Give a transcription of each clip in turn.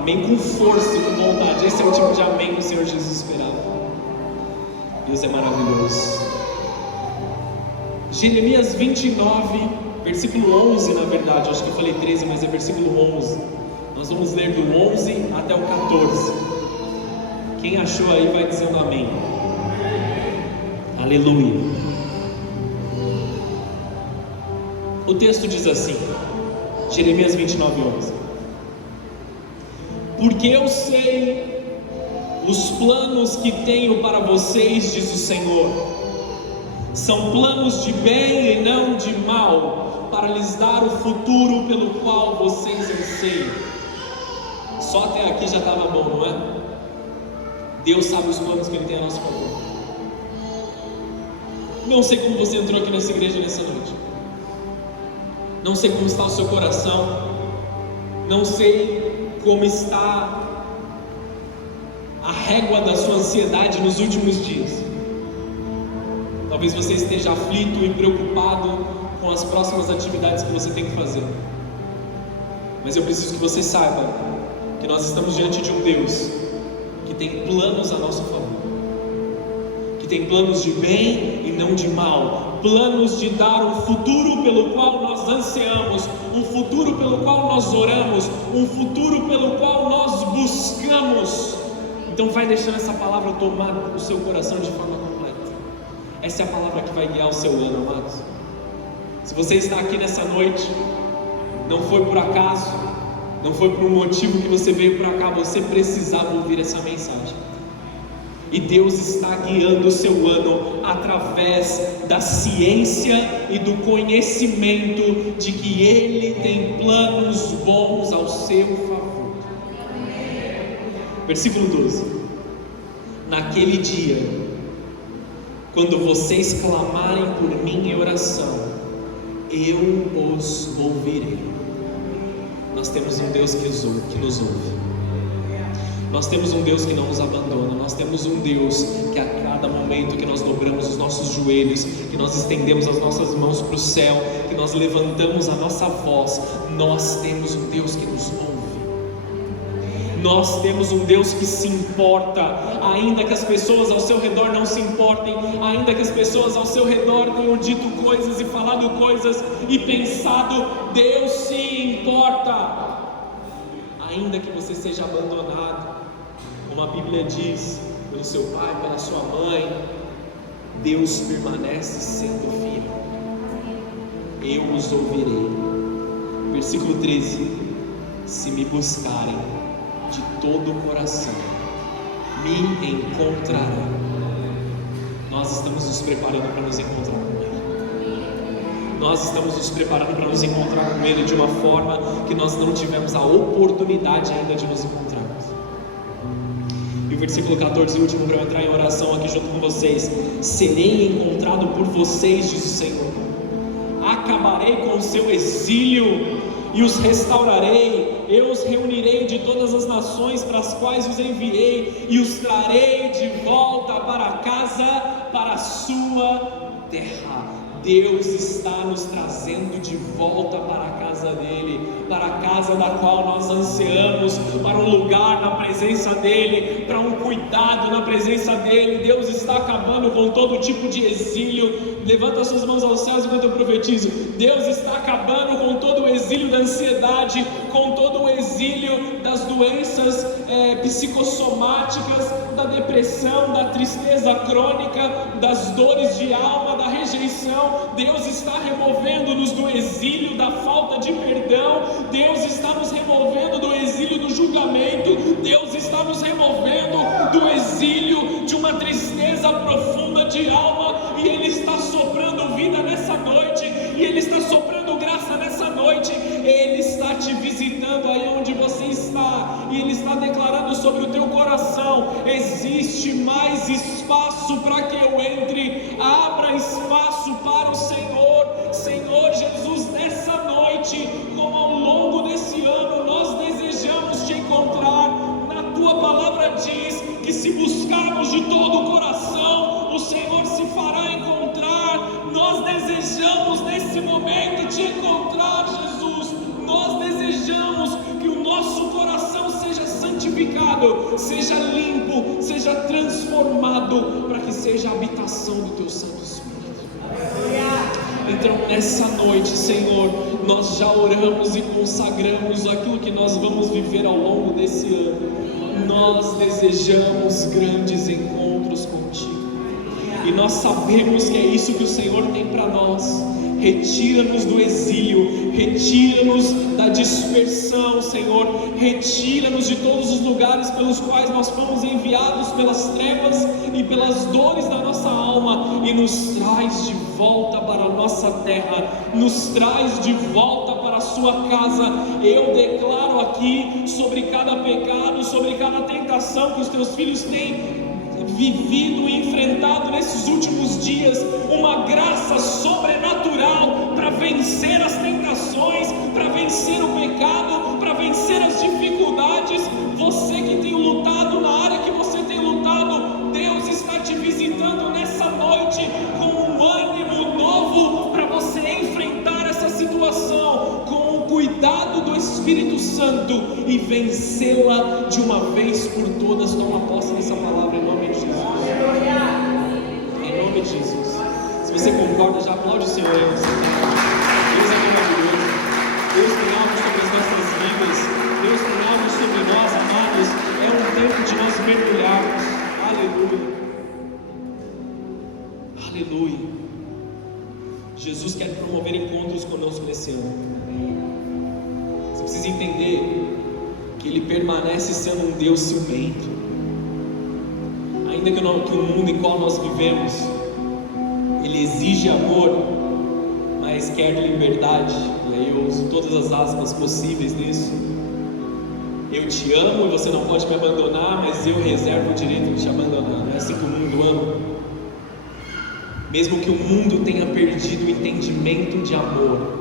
Amém com força e com vontade. Esse é o tipo de amém que o Senhor Jesus esperava. Deus é maravilhoso. Jeremias 29, versículo 11, na verdade, acho que eu falei 13, mas é versículo 11. Nós vamos ler do 11 até o 14. Quem achou aí vai dizendo amém. Aleluia. O texto diz assim, Jeremias 29, 11: Porque eu sei os planos que tenho para vocês, diz o Senhor, são planos de bem e não de mal, para lhes dar o futuro pelo qual vocês anseiam. Só até aqui já estava bom, não é? Deus sabe os planos que Ele tem a nosso favor. Não sei como você entrou aqui nessa igreja nessa noite. Não sei como está o seu coração. Não sei como está a régua da sua ansiedade nos últimos dias. Talvez você esteja aflito e preocupado com as próximas atividades que você tem que fazer. Mas eu preciso que você saiba que nós estamos diante de um Deus que tem planos a nosso favor, que tem planos de bem e não de mal, planos de dar um futuro pelo qual nós ansiamos, um futuro pelo qual nós oramos, um futuro pelo qual nós buscamos. Então vai deixando essa palavra tomar o seu coração de forma completa. Essa é a palavra que vai guiar o seu ano, amados. Se você está aqui nessa noite, não foi por acaso, não foi por um motivo que você veio para cá, você precisava ouvir essa mensagem. E Deus está guiando o seu ano através da ciência e do conhecimento de que Ele tem planos bons ao seu favor. Versículo 12: Naquele dia, quando vocês clamarem por mim em oração, eu os ouvirei. Nós temos um Deus que nos ouve. Nós temos um Deus que não nos abandona. Nós temos um Deus que a cada momento que nós dobramos os nossos joelhos, que nós estendemos as nossas mãos para o céu, que nós levantamos a nossa voz, nós temos um Deus que nos ouve. Nós temos um Deus que se importa, ainda que as pessoas ao seu redor não se importem, ainda que as pessoas ao seu redor tenham dito coisas e falado coisas e pensado, Deus se importa. Ainda que você seja abandonado, como a Bíblia diz, pelo seu pai, pela sua mãe, Deus permanece sendo fiel. Eu os ouvirei. Versículo 13: Se me buscarem de todo o coração, me encontrarão. Nós estamos nos preparando para nos encontrar com Ele. Nós estamos nos preparando para nos encontrar com Ele de uma forma que nós não tivemos a oportunidade ainda de nos encontrarmos. E o versículo 14, o último, para eu entrar em oração aqui junto com vocês: Serei encontrado por vocês, diz o Senhor. Acabarei com o seu exílio e os restaurarei. Eu os reunirei de todas as nações para as quais os enviei e os trarei de volta para casa, para a sua terra. Deus está nos trazendo de volta para a casa dele, para a casa da qual nós ansiamos, para um lugar na presença dele, para um cuidado na presença dele. Deus está acabando com todo tipo de exílio. Levanta suas mãos aos céus enquanto eu profetizo. Deus está acabando com todo o exílio da ansiedade, com todo o exílio das doenças psicossomáticas, da depressão, da tristeza crônica, das dores de alma, da rejeição. Deus está removendo-nos do exílio da falta de perdão. Deus está nos removendo do exílio do julgamento. Deus está nos removendo do exílio de uma tristeza profunda de alma, e Ele está soprando vida nessa noite, e Ele está soprando graça nessa noite. Ele está te visitando aí onde você está, e Ele está declarando sobre o teu coração: existe mais espaço para que eu entre. Abra espaço para o Senhor. Senhor Jesus, nessa noite, como ao longo desse ano nós desejamos te encontrar. Na tua palavra diz que se buscarmos de todo o coração, o Senhor se fará encontrar. Nós desejamos nesse momento te encontrar, Jesus. Nós desejamos que o nosso coração seja santificado, seja limpo, seja transformado, para que seja a habitação do Teu Santo Espírito. Então nessa noite, Senhor, nós já oramos e consagramos aquilo que nós vamos viver ao longo desse ano. Nós desejamos grandes encontros contigo, e nós sabemos que é isso que o Senhor tem para nós. Retira-nos do exílio, retira-nos da dispersão, Senhor, retira-nos de todos os lugares pelos quais nós fomos enviados, pelas trevas e pelas dores da nossa alma, e nos traz de volta para a nossa terra, nos traz de volta para a sua casa. Eu declaro aqui sobre cada pecado, sobre cada tentação que os teus filhos têm vivido e enfrentado nesses últimos dias, uma graça sobrenatural para vencer as tentações, para vencer o pecado, para vencer as dificuldades. Você que tem lutado na área que você tem lutado, Deus está te visitando nessa noite com um ânimo novo para você enfrentar essa situação com o cuidado do Espírito Santo e vencê-la de uma vez por todas. Toma posse dessa palavra em nome de Jesus. Em nome de Jesus. Se você concorda, já aplaude o Senhor aí. Deus é maravilhoso. Deus tem algo sobre as nossas vidas. Deus tem algo sobre nós, amados. É um tempo de nós mergulharmos. Aleluia. Aleluia. Jesus quer promover encontros conosco nesse ano. Você precisa entender que Ele permanece sendo um Deus ciumento. Ainda que o mundo em qual nós vivemos, Ele exige amor, mas quer liberdade. E aí eu uso todas as aspas possíveis nisso. Eu te amo e você não pode me abandonar, mas eu reservo o direito de te abandonar. Não é assim que o mundo ama. Mesmo que o mundo tenha perdido o entendimento de amor,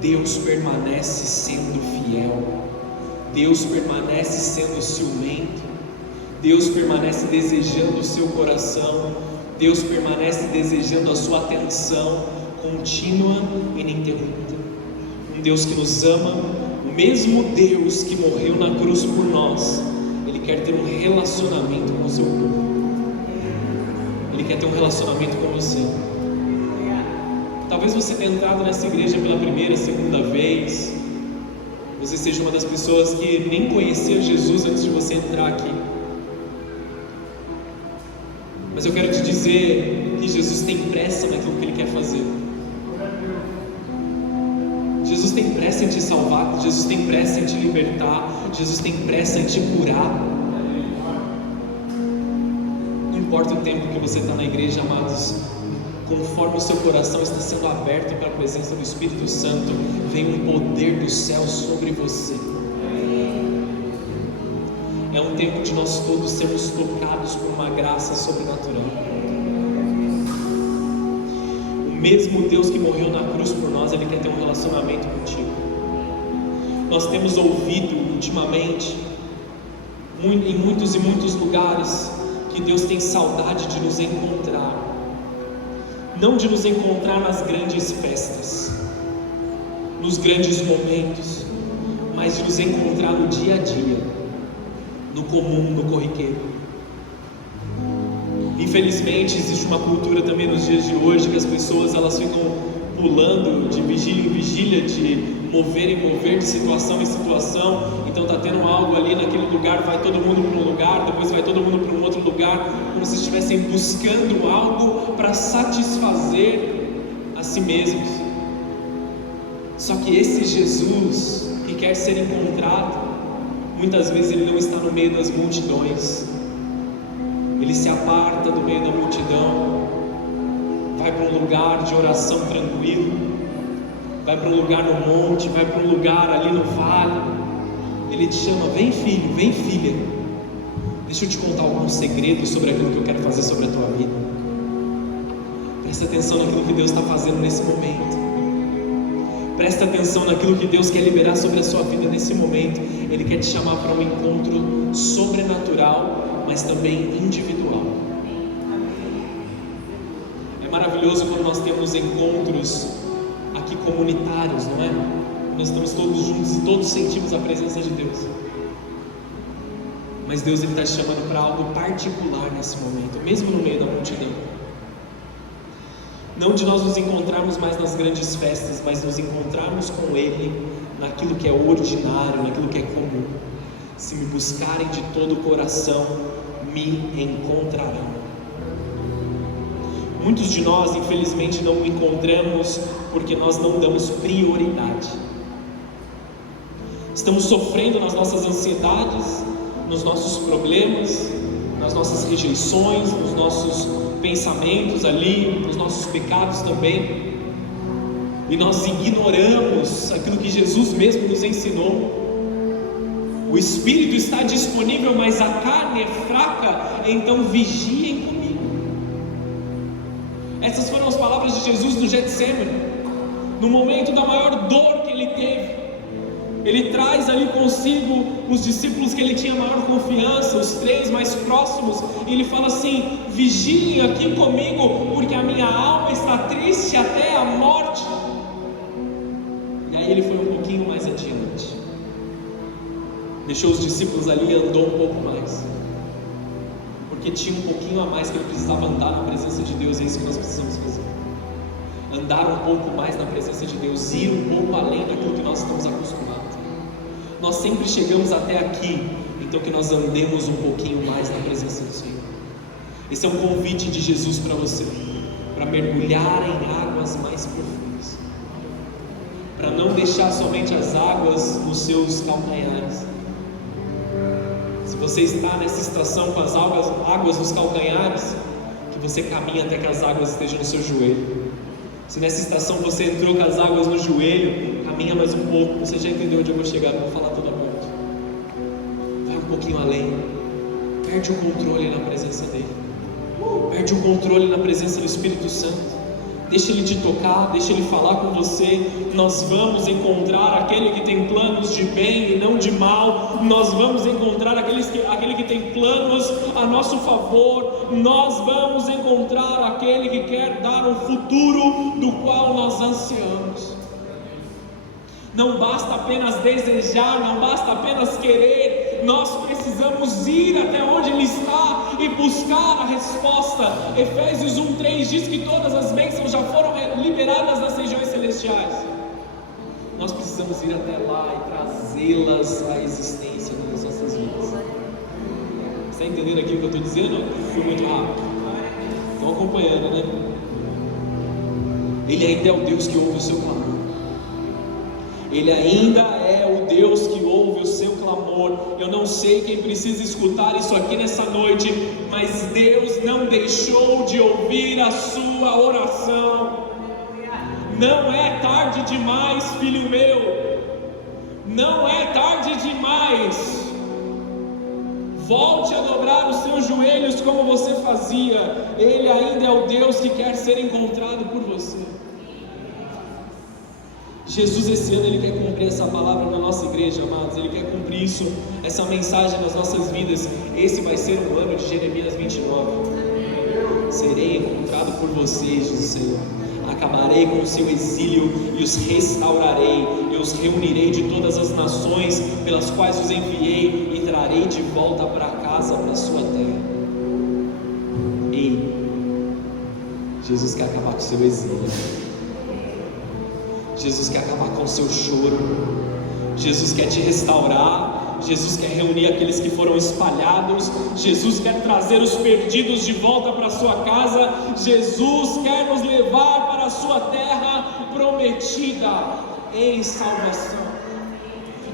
Deus permanece sendo fiel. Deus permanece sendo ciumento. Deus permanece desejando o seu coração. Deus permanece desejando a sua atenção contínua e ininterrupta. Um Deus que nos ama, o mesmo Deus que morreu na cruz por nós. Ele quer ter um relacionamento com o seu povo. Ele quer ter um relacionamento com você. Talvez você tenha entrado nessa igreja pela primeira, segunda vez. Você seja uma das pessoas que nem conhecia Jesus antes de você entrar aqui. Mas eu quero te dizer que Jesus tem pressa naquilo que Ele quer fazer. Jesus tem pressa em te salvar. Jesus tem pressa em te libertar. Jesus tem pressa em te curar. Não importa o tempo que você está na igreja, amados, conforme o seu coração está sendo aberto para a presença do Espírito Santo, vem um poder do céu sobre você. É um tempo de nós todos sermos tocados por uma graça sobrenatural. O mesmo Deus que morreu na cruz por nós, Ele quer ter um relacionamento contigo. Nós temos ouvido ultimamente, em muitos e muitos lugares, que Deus tem saudade de nos encontrar. Não de nos encontrar nas grandes festas, nos grandes momentos, mas de nos encontrar no dia a dia, no comum, no corriqueiro. Infelizmente existe uma cultura também nos dias de hoje que as pessoas elas ficam pulando de vigília em vigília, de mover em mover, de situação em situação. Então está tendo algo ali naquele lugar, vai todo mundo para um lugar, depois vai todo mundo para um outro lugar, como se estivessem buscando algo para satisfazer a si mesmos. Só que esse Jesus que quer ser encontrado, muitas vezes Ele não está no meio das multidões. Ele se aparta do meio da multidão, vai para um lugar de oração tranquilo, vai para um lugar no monte, vai para um lugar ali no vale. Ele te chama: vem filho, vem filha, deixa eu te contar alguns segredos sobre aquilo que eu quero fazer sobre a tua vida. Presta atenção naquilo que Deus está fazendo nesse momento. Presta atenção naquilo que Deus quer liberar sobre a sua vida nesse momento. Ele quer te chamar para um encontro sobrenatural, mas também individual. É maravilhoso quando nós temos encontros aqui comunitários, não é? Nós estamos todos juntos e todos sentimos a presença de Deus. Mas Deus está te chamando para algo particular nesse momento, mesmo no meio da multidão. Não de nós nos encontrarmos mais nas grandes festas, mas nos encontrarmos com Ele naquilo que é ordinário, naquilo que é comum. Se me buscarem de todo o coração, me encontrarão. Muitos de nós, infelizmente, não o encontramos porque nós não damos prioridade. Estamos sofrendo nas nossas ansiedades, nos nossos problemas, nas nossas rejeições, nos nossos pensamentos ali, nos nossos pecados também, e nós ignoramos aquilo que Jesus mesmo nos ensinou. O Espírito está disponível, mas a carne é fraca, então vigiem comigo. Essas foram as palavras de Jesus no Getsemane, no momento da maior dor que ele teve. Ele traz ali consigo os discípulos que ele tinha maior confiança, os 3 mais próximos, e ele fala assim: vigiem aqui comigo, porque a minha alma está triste até a morte. E aí ele foi um pouquinho mais adiante, deixou os discípulos ali e andou um pouco mais, porque tinha um pouquinho a mais que ele precisava andar na presença de Deus. É isso que nós precisamos fazer, andar um pouco mais na presença de Deus, ir um pouco além daquilo que nós estamos acostumados. Nós sempre chegamos até aqui, então que nós andemos um pouquinho mais na presença do Senhor. Esse é um convite de Jesus para você, para mergulhar em águas mais profundas, para não deixar somente as águas nos seus calcanhares. Se você está nessa estação com as águas nos calcanhares, que você caminhe até que as águas estejam no seu joelho. Se nessa estação você entrou com as águas no joelho, caminha mais um pouco. Você já entendeu onde eu vou chegar, não vou falar toda a parte. Vai um pouquinho além. Perde o controle na presença dele. Perde o controle na presença do Espírito Santo. Deixa ele te tocar, deixa ele falar com você. Nós vamos encontrar aquele que tem planos de bem e não de mal. Nós vamos encontrar aquele que tem planos a nosso favor. Nós vamos encontrar aquele que quer dar um futuro do qual nós ansiamos. Não basta apenas desejar, não basta apenas querer, nós precisamos ir até onde Ele está e buscar a resposta. Efésios 1:3 diz que todas as bênçãos já foram liberadas nas regiões celestiais. Nós precisamos ir até lá e trazê-las à existência nas nossas vidas. Você está entendendo aqui o que eu estou dizendo? Foi muito rápido. Estão acompanhando, né? Ele ainda é o Deus que ouve o seu clamor. Ele ainda é o Deus que ouve o seu clamor. Eu não sei quem precisa escutar isso aqui nessa noite, mas Deus não deixou de ouvir a sua oração. Não é tarde demais, filho meu. Não é tarde demais. Volte a dobrar os seus joelhos como você fazia. Ele ainda é o Deus que quer ser encontrado por você. Jesus esse ano Ele quer cumprir essa palavra na nossa igreja, amados. Ele quer cumprir isso, essa mensagem nas nossas vidas. Esse vai ser o ano de Jeremias 29. Serei encontrado por vocês, diz o Senhor. Acabarei com o seu exílio e os restaurarei. Eu os reunirei de todas as nações pelas quais os enviei e trarei de volta para casa, para a sua terra. Ei, Jesus quer acabar com o seu exílio. Jesus quer acabar com o seu choro. Jesus quer te restaurar. Jesus quer reunir aqueles que foram espalhados. Jesus quer trazer os perdidos de volta para a sua casa. Jesus quer nos levar para a sua terra prometida em salvação.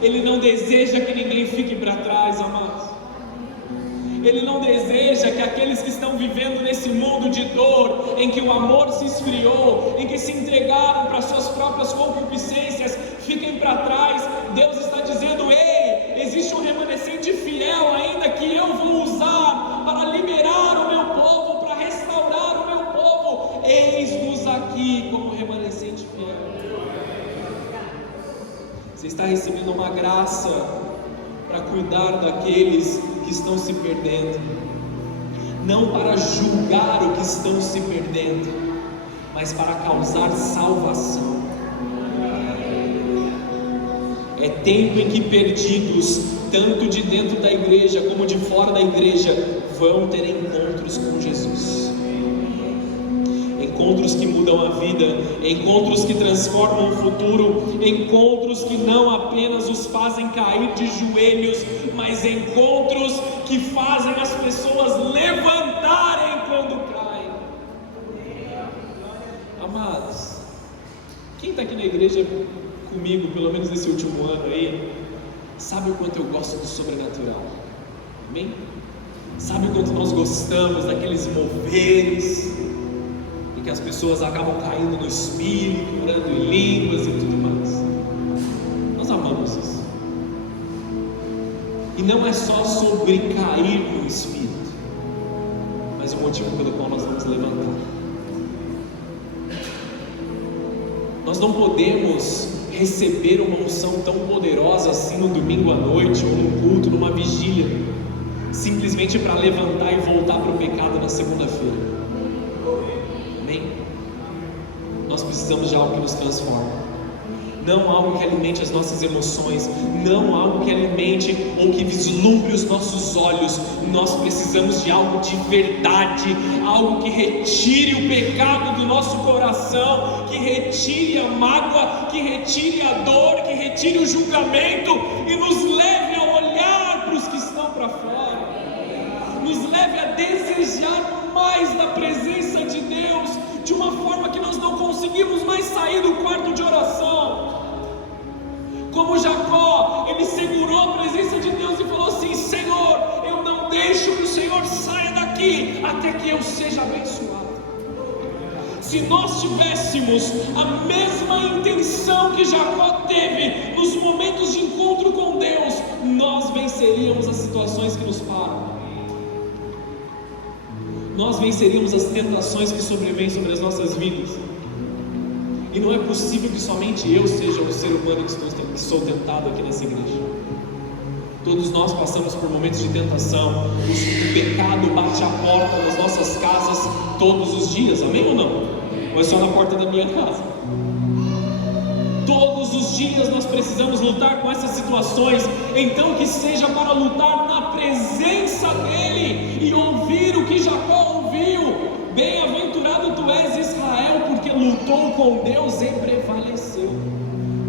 Ele não deseja que ninguém fique para trás, amados. Ele não deseja que aqueles que estão vivendo nesse mundo de dor, em que o amor se esfriou, em que se entregaram para suas próprias concupiscências, fiquem para trás. Deus está dizendo: ei, existe um remanescente fiel ainda que eu vou usar para liberar o meu povo, para restaurar o meu povo. Eis-nos aqui como remanescente fiel. Você está recebendo uma graça para cuidar daqueles que estão se perdendo, não para julgar o que estão se perdendo, mas para causar salvação. É tempo em que perdidos, tanto de dentro da igreja como de fora da igreja, vão ter encontros com Jesus. Encontros que mudam a vida, encontros que transformam o futuro, encontros que não apenas os fazem cair de joelhos, mas encontros que fazem as pessoas levantarem quando caem. Amados, quem está aqui na igreja comigo, pelo menos nesse último ano aí, sabe o quanto eu gosto do sobrenatural? Amém? Sabe o quanto nós gostamos daqueles moveres em que as pessoas acabam caindo no Espírito, orando em línguas e tudo mais? Nós amamos isso. E não é só sobre cair no Espírito, mas o motivo pelo qual nós vamos levantar. Nós não podemos receber uma unção tão poderosa assim no domingo à noite, ou num culto, numa vigília, simplesmente para levantar e voltar para o pecado na segunda-feira. Amém? Nós precisamos de algo que nos transforme, não algo que alimente as nossas emoções, não algo que alimente ou que vislumbre os nossos olhos. Nós precisamos de algo de verdade, algo que retire o pecado do nosso coração, que retire a mágoa, que retire a dor, que retire o julgamento e nos leve a olhar para os que estão para fora, nos leve a desejar mais da presença de Deus, de uma forma que nós não conseguimos mais sair do quarto de oração. Como Jacó, ele segurou a presença de Deus e falou assim: Senhor, eu não deixo que o Senhor saia daqui até que eu seja abençoado. Se nós tivéssemos a mesma intenção que Jacó teve nos momentos de encontro com Deus, nós venceríamos as situações que nos param. Nós venceríamos as tentações que sobrevêm sobre as nossas vidas. E não é possível que somente eu seja o ser humano que sou tentado aqui nessa igreja. Todos nós passamos por momentos de tentação. O pecado bate a porta das nossas casas todos os dias, amém ou não? Ou é só na porta da minha casa? Todos os dias nós precisamos lutar com essas situações. Então que seja para lutar na presença dEle e ouvir o que Jacó ouviu: bem-aventurado tu és, Israel, porque lutou com Deus e prevaleceu.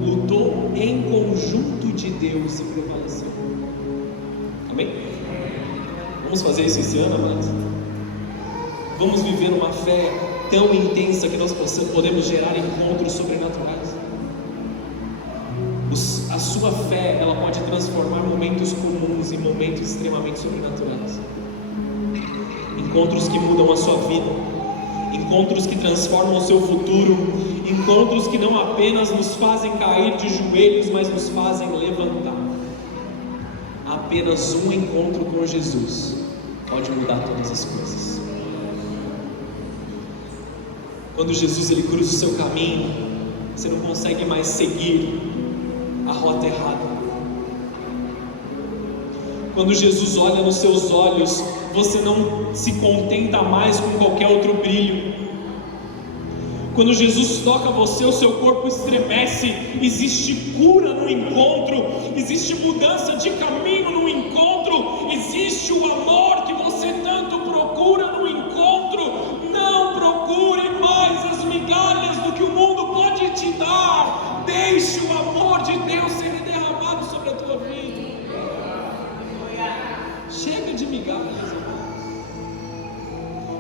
Lutou em conjunto de Deus e prevaleceu. Amém? Vamos fazer isso esse ano, amados? Vamos viver uma fé tão intensa que nós podemos gerar encontros sobrenaturais. A sua fé, ela pode transformar momentos comuns em momentos extremamente sobrenaturais. Encontros que mudam a sua vida, encontros que transformam o seu futuro, encontros que não apenas nos fazem cair de joelhos, mas nos fazem levantar. Apenas um encontro com Jesus pode mudar todas as coisas. Quando Jesus ele cruza o seu caminho, você não consegue mais seguir a rota errada. Quando Jesus olha nos seus olhos, você não se contenta mais com qualquer outro brilho. Quando Jesus toca você, o seu corpo estremece. Existe cura no encontro, existe mudança de caminho no encontro, existe o amor que você tanto procura no encontro. Não procure mais as migalhas do que o mundo pode te dar. Deixe o amor de Deus ser derramado sobre a tua vida. Chega de migalhas.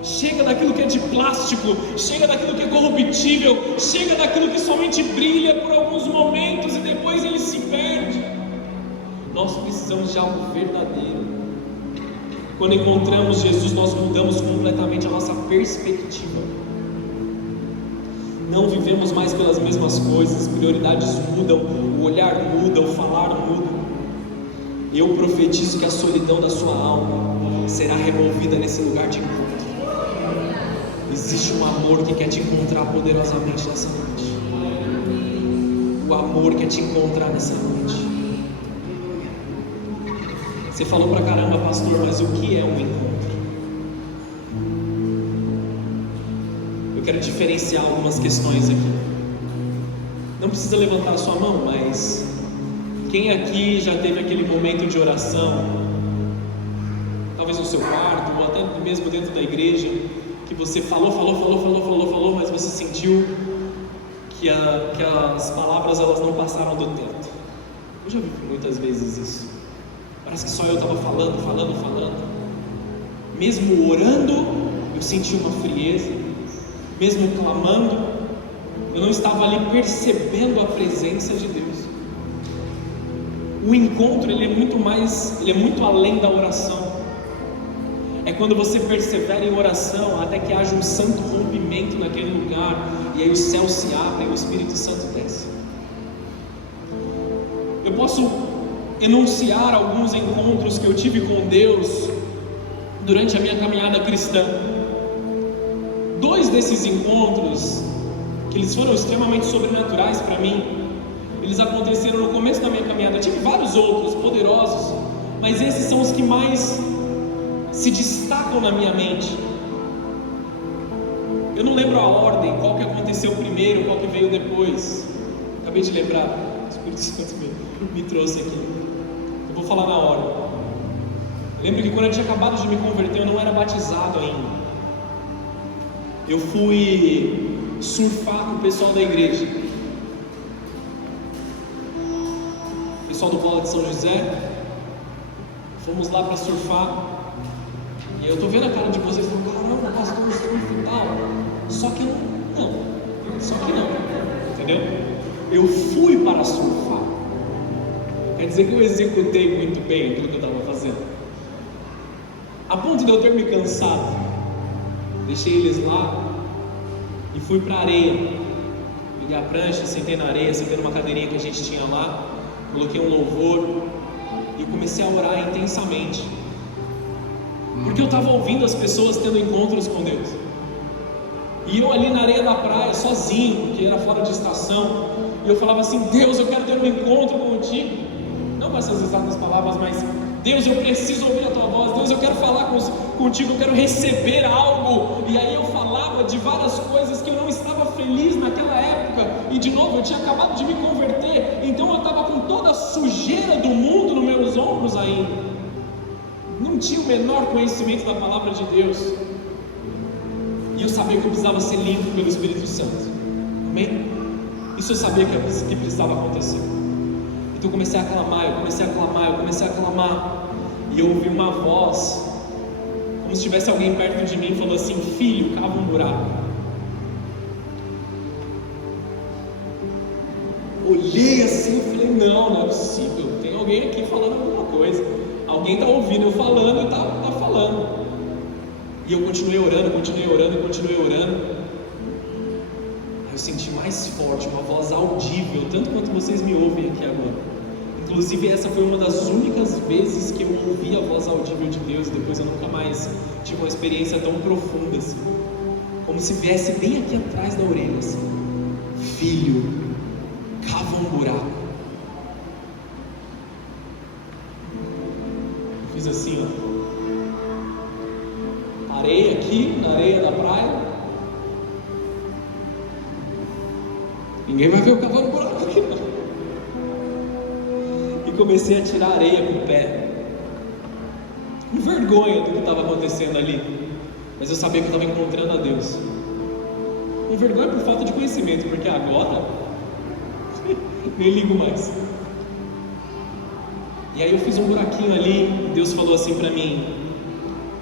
Chega daquilo que é de plástico, chega daquilo que é corruptível, chega daquilo que somente brilha por alguns momentos e depois ele se perde. Nós precisamos de algo verdadeiro. Quando encontramos Jesus, nós mudamos completamente a nossa perspectiva. Não vivemos mais pelas mesmas coisas, prioridades mudam, o olhar muda, o falar muda. Eu profetizo que a solidão da sua alma será removida nesse lugar de encontro. Existe um amor que quer te encontrar poderosamente nessa noite. O amor quer te encontrar nessa noite. Você falou pra caramba, pastor, mas o que é um encontro? Eu quero diferenciar algumas questões aqui. Não precisa levantar a sua mão, mas Quem aqui já teve aquele momento de oração, talvez no seu quarto, ou até mesmo dentro da igreja, que você falou, mas você sentiu que as palavras elas não passaram do teto? Eu já vi muitas vezes isso. Parece que só eu estava falando. Mesmo orando, eu senti uma frieza. Mesmo clamando, eu não estava ali percebendo a presença de Deus. O encontro ele é muito além da oração. É quando você persevera em oração até que haja um santo rompimento naquele lugar, e aí o céu se abre e o Espírito Santo desce. Eu posso enunciar alguns encontros que eu tive com Deus durante a minha caminhada cristã. 2 desses encontros, que eles foram extremamente sobrenaturais para mim, eles aconteceram no começo da minha caminhada. Eu tive vários outros poderosos, mas esses são os que mais se destacam na minha mente. Eu não lembro a ordem, qual que aconteceu primeiro, qual que veio depois. Acabei de lembrar, o Espírito Santo me trouxe aqui. Eu vou falar na ordem. Eu lembro que quando eu tinha acabado de me converter, eu não era batizado ainda. Eu fui surfar com o pessoal da igreja, o pessoal do Bola de São José. Fomos lá para surfar. E eu tô vendo a cara de vocês falando: caramba, pastor, surf e tal. Só que não, entendeu? Eu fui para surfar. Quer dizer que eu executei muito bem aquilo que eu estava fazendo, a ponto de eu ter me cansado. Deixei eles lá e fui para a areia. Peguei a prancha, sentei na areia, sentei numa cadeirinha que a gente tinha lá, coloquei um louvor e comecei a orar intensamente, porque eu estava ouvindo as pessoas tendo encontros com Deus. E eu ali na areia da praia, sozinho, porque era fora de estação, e eu falava assim: Deus, eu quero ter um encontro contigo. Não com essas exatas palavras, mas Deus, eu preciso ouvir a tua voz. Deus, eu quero falar contigo, eu quero receber algo. E aí eu falava de várias coisas que eu não estava feliz naquela época. E de novo, eu tinha acabado de me converter, então eu estava com toda a sujeira do mundo nos meus ombros ainda. Não tinha o menor conhecimento da palavra de Deus. E eu sabia que eu precisava ser limpo pelo Espírito Santo. Amém? Isso eu sabia que precisava acontecer. Então eu comecei a clamar. E eu ouvi uma voz, como se tivesse alguém perto de mim, falou assim: filho, cava um buraco. Olhei assim e falei: não é possível, tem alguém aqui falando alguma coisa. Alguém está ouvindo eu falando e está falando. E eu continuei orando. Aí eu senti mais forte, uma voz audível, tanto quanto vocês me ouvem aqui agora. Inclusive essa foi uma das únicas vezes que eu ouvi a voz audível de Deus. Depois eu nunca mais tive uma experiência tão profunda assim. Como se viesse bem aqui atrás da orelha assim: filho, cava um buraco. Eu fiz assim, ó, areia aqui, na areia da praia. Ninguém vai ver eu cavando buraco aqui não. E comecei a tirar areia com o pé, com vergonha do que estava acontecendo ali, mas eu sabia que eu estava encontrando a Deus. Com vergonha por falta de conhecimento, porque agora nem ligo mais. E aí eu fiz um buraquinho ali, e Deus falou assim para mim: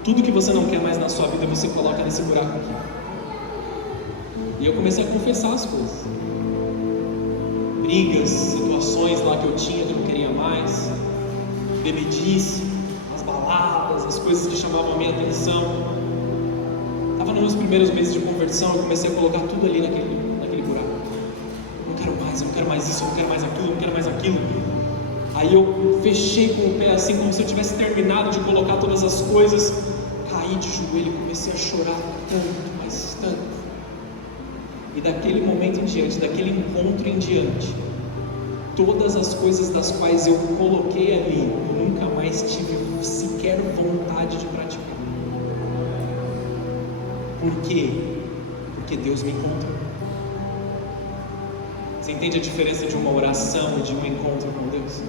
tudo que você não quer mais na sua vida, você coloca nesse buraco aqui. E eu comecei a confessar as coisas, brigas, situações lá que eu tinha que eu não queria mais, bebedice, as baladas, as coisas que chamavam a minha atenção. Estava nos meus primeiros meses de conversão, eu comecei a colocar tudo ali naquele buraco. Eu não quero mais isso, eu não quero mais aquilo, eu não quero mais aquilo. Aí eu fechei com o pé assim, como se eu tivesse terminado de colocar todas as coisas. Caí de joelho e comecei a chorar tanto, mas tanto. E daquele momento em diante, daquele encontro em diante, todas as coisas das quais eu coloquei ali, eu nunca mais tive sequer vontade de praticar. Por quê? Porque Deus me encontrou. Você entende a diferença de uma oração e de um encontro com Deus?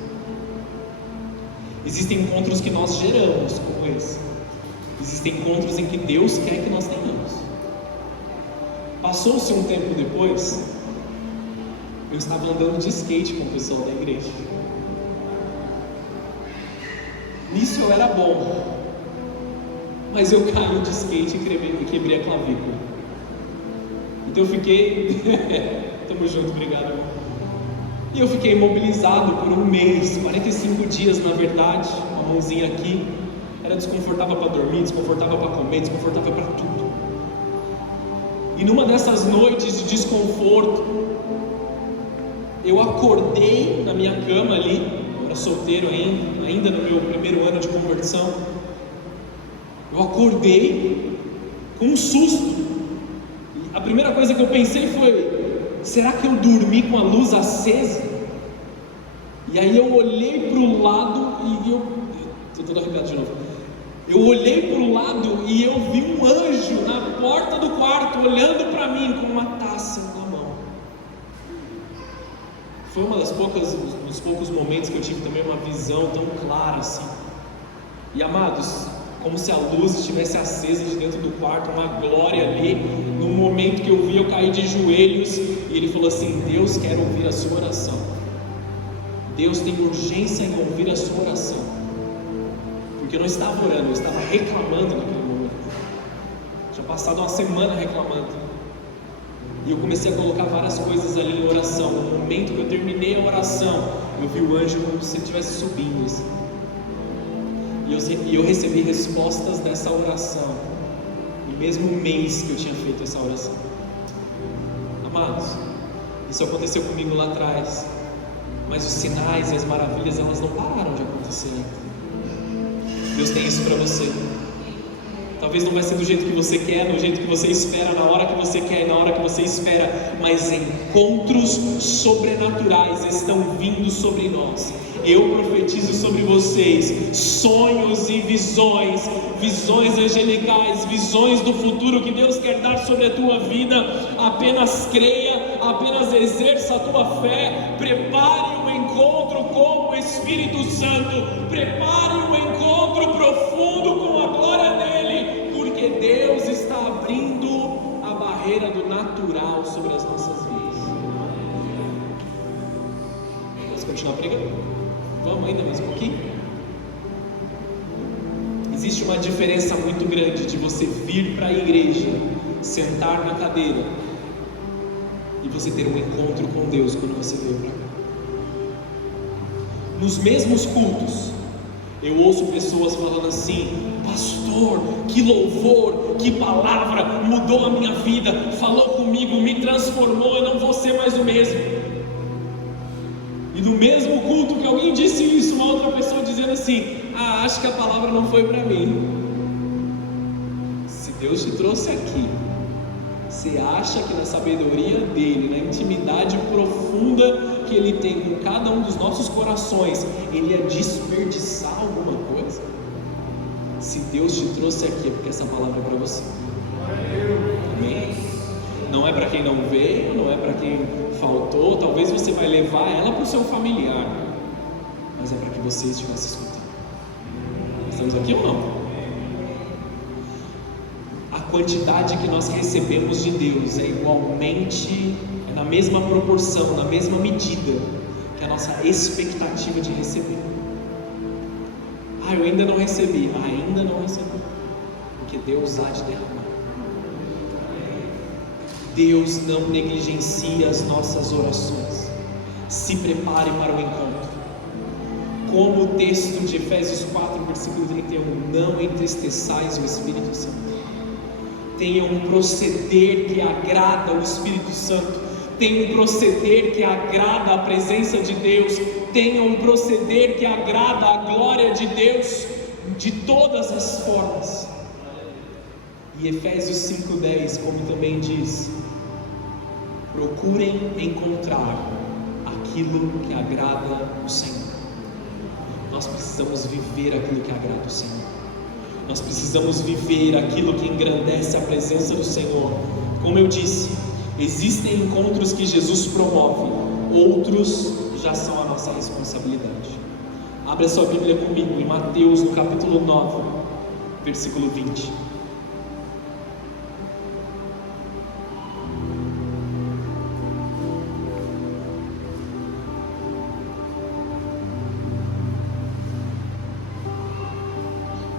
Existem encontros que nós geramos, como esse. Existem encontros em que Deus quer que nós tenhamos. Passou-se um tempo depois, eu estava andando de skate com o pessoal da igreja. Nisso eu era bom, mas eu caí de skate e quebrei a clavícula. Então eu fiquei... Tamo junto, obrigado, irmão. E eu fiquei imobilizado por um mês, 45 dias na verdade, uma mãozinha aqui. Era desconfortável para dormir, desconfortável para comer, desconfortável para tudo. E numa dessas noites de desconforto, eu acordei na minha cama ali, eu era solteiro ainda no meu primeiro ano de conversão. Eu acordei com um susto. E a primeira coisa que eu pensei foi: será que eu dormi com a luz acesa? E aí eu olhei para o lado e estou todo arrepiado de novo. Eu olhei para o lado e eu vi um anjo na porta do quarto olhando para mim com uma taça na mão. Foi uma dos poucos momentos que eu tive também uma visão tão clara assim. E amados, como se a luz estivesse acesa de dentro do quarto, uma glória ali. No momento que eu vi, eu caí de joelhos e ele falou assim: Deus quer ouvir a sua oração. Deus tem urgência em ouvir a sua oração. Porque eu não estava orando, eu estava reclamando naquele momento. Tinha passado uma semana reclamando. E eu comecei a colocar várias coisas ali em oração. No momento que eu terminei a oração, eu vi o anjo como se ele estivesse subindo assim. E eu recebi respostas dessa oração no mesmo mês que eu tinha feito essa oração. Amados, isso aconteceu comigo lá atrás, mas os sinais e as maravilhas, elas não pararam de acontecer ainda. Deus tem isso para você. Talvez não vai ser do jeito que você quer, do jeito que você espera, na hora que você quer e na hora que você espera, mas encontros sobrenaturais estão vindo sobre nós. Eu profetizo sobre vocês sonhos e visões angelicais, visões do futuro que Deus quer dar sobre a tua vida. Apenas creia, apenas exerça a tua fé. Prepare um encontro com o Espírito Santo, prepare um encontro profundo com a glória dele, porque Deus está abrindo a barreira do natural sobre as nossas vidas. Vamos continuar pregando? Vamos ainda mais um pouquinho? Existe uma diferença muito grande de você vir para a igreja, sentar na cadeira e você ter um encontro com Deus quando você veio para cá. Nos mesmos cultos, eu ouço pessoas falando assim: pastor, que louvor, que palavra, mudou a minha vida, falou comigo, me transformou, eu não vou ser mais o mesmo. E no mesmo culto que alguém disse isso, uma outra pessoa dizendo assim: acho que a palavra não foi para mim. Se Deus te trouxe aqui, você acha que na sabedoria dele, na intimidade profunda que ele tem com cada um dos nossos corações, ele ia desperdiçar alguma coisa? Se Deus te trouxe aqui, é porque essa palavra é para você. Amém? Não é para quem não veio, não é para quem faltou. Talvez você vai levar ela para o seu familiar, mas é para que você estivesse escutando. Estamos aqui ou não? A quantidade que nós recebemos de Deus é igualmente, é na mesma proporção, na mesma medida que a nossa expectativa de receber. Eu ainda não recebi, porque Deus há de derramar. Deus não negligencia as nossas orações. Se prepare para o encontro. Como o texto de Efésios 4, versículo 31, não entristeçais o Espírito Santo. Tenha um proceder que agrada o Espírito Santo. Tenha um proceder que agrada a presença de Deus. Tenha um proceder que agrada a glória de Deus de todas as formas. E Efésios 5,10, como também diz: procurem encontrar aquilo que agrada o Senhor. Nós precisamos viver aquilo que agrada o Senhor. Nós precisamos viver aquilo que engrandece a presença do Senhor. Como eu disse, existem encontros que Jesus promove, outros já são a nossa responsabilidade. Abra sua Bíblia comigo em Mateus, no capítulo 9, versículo 20.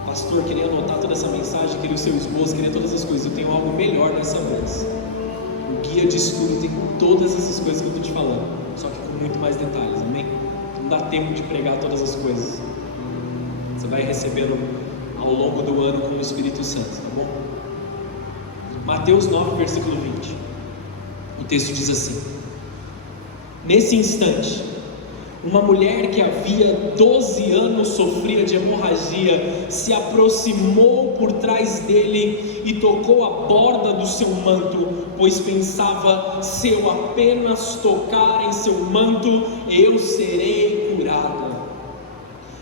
Pastor, queria anotar toda essa mensagem, queria o seu esboço, queria todas as coisas. Eu tenho algo melhor dessa vez. O guia de estudo tem todas essas coisas que eu estou te falando, só que com muito mais detalhes, amém? Não dá tempo de pregar todas as coisas. Você vai recebendo ao longo do ano com o Espírito Santo, tá bom? Mateus 9, versículo 20. O texto diz assim: nesse instante, uma mulher que havia 12 anos sofria de hemorragia se aproximou por trás dele e tocou a borda do seu manto, pois pensava: se eu apenas tocar em seu manto, eu serei curada.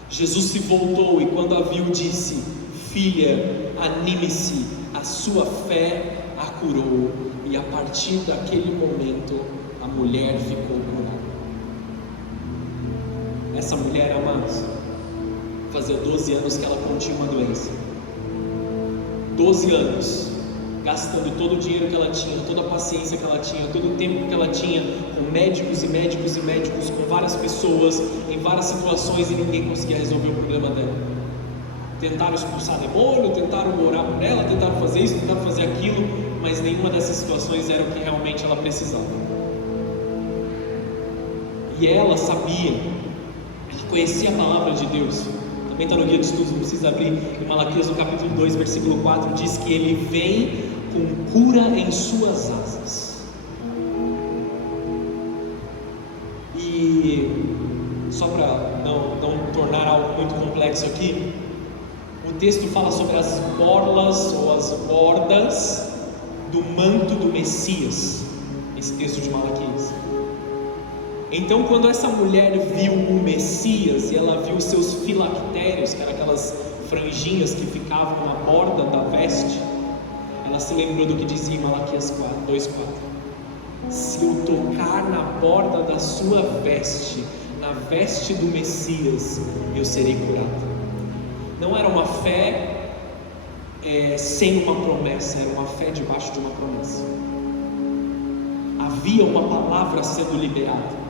Jesus se voltou e quando a viu disse: filha, anime-se, a sua fé a curou. E a partir daquele momento a mulher ficou curada. Essa mulher, amados, fazia 12 anos que ela continha uma doença. 12 anos, gastando todo o dinheiro que ela tinha, toda a paciência que ela tinha, todo o tempo que ela tinha, com médicos e médicos e médicos, com várias pessoas, em várias situações, e ninguém conseguia resolver o problema dela. Tentaram expulsar demônio, tentaram orar por ela, tentaram fazer isso, tentaram fazer aquilo, mas nenhuma dessas situações era o que realmente ela precisava. E ela sabia, conhecia a palavra de Deus. Também está no guia de estudos, não precisa abrir. Em Malaquias, no capítulo 2, versículo 4, diz que ele vem com cura em suas asas. E só para não tornar algo muito complexo aqui, o texto fala sobre as borlas ou as bordas do manto do Messias. Esse texto de Malaquias. Então, quando essa mulher viu o Messias e ela viu os seus filactérios, que eram aquelas franjinhas que ficavam na borda da veste, ela se lembrou do que dizia em Malaquias 2:4: se eu tocar na borda da sua veste, na veste do Messias, eu serei curada. Não era uma fé sem uma promessa, era uma fé debaixo de uma promessa. Havia uma palavra sendo liberada.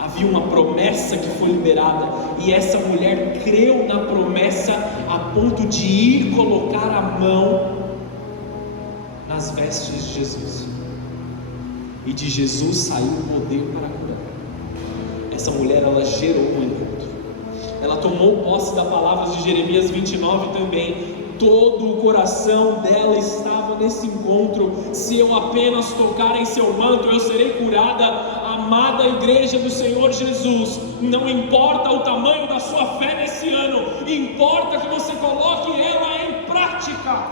Havia uma promessa que foi liberada, e essa mulher creu na promessa a ponto de ir colocar a mão nas vestes de Jesus, e de Jesus saiu o poder para curar. Essa mulher, ela gerou um encontro, ela tomou posse da palavra de Jeremias 29 também. Todo o coração dela estava nesse encontro. Se eu apenas tocar em seu manto, eu serei curada. Amada igreja do Senhor Jesus, não importa o tamanho da sua fé nesse ano, importa que você coloque ela em prática.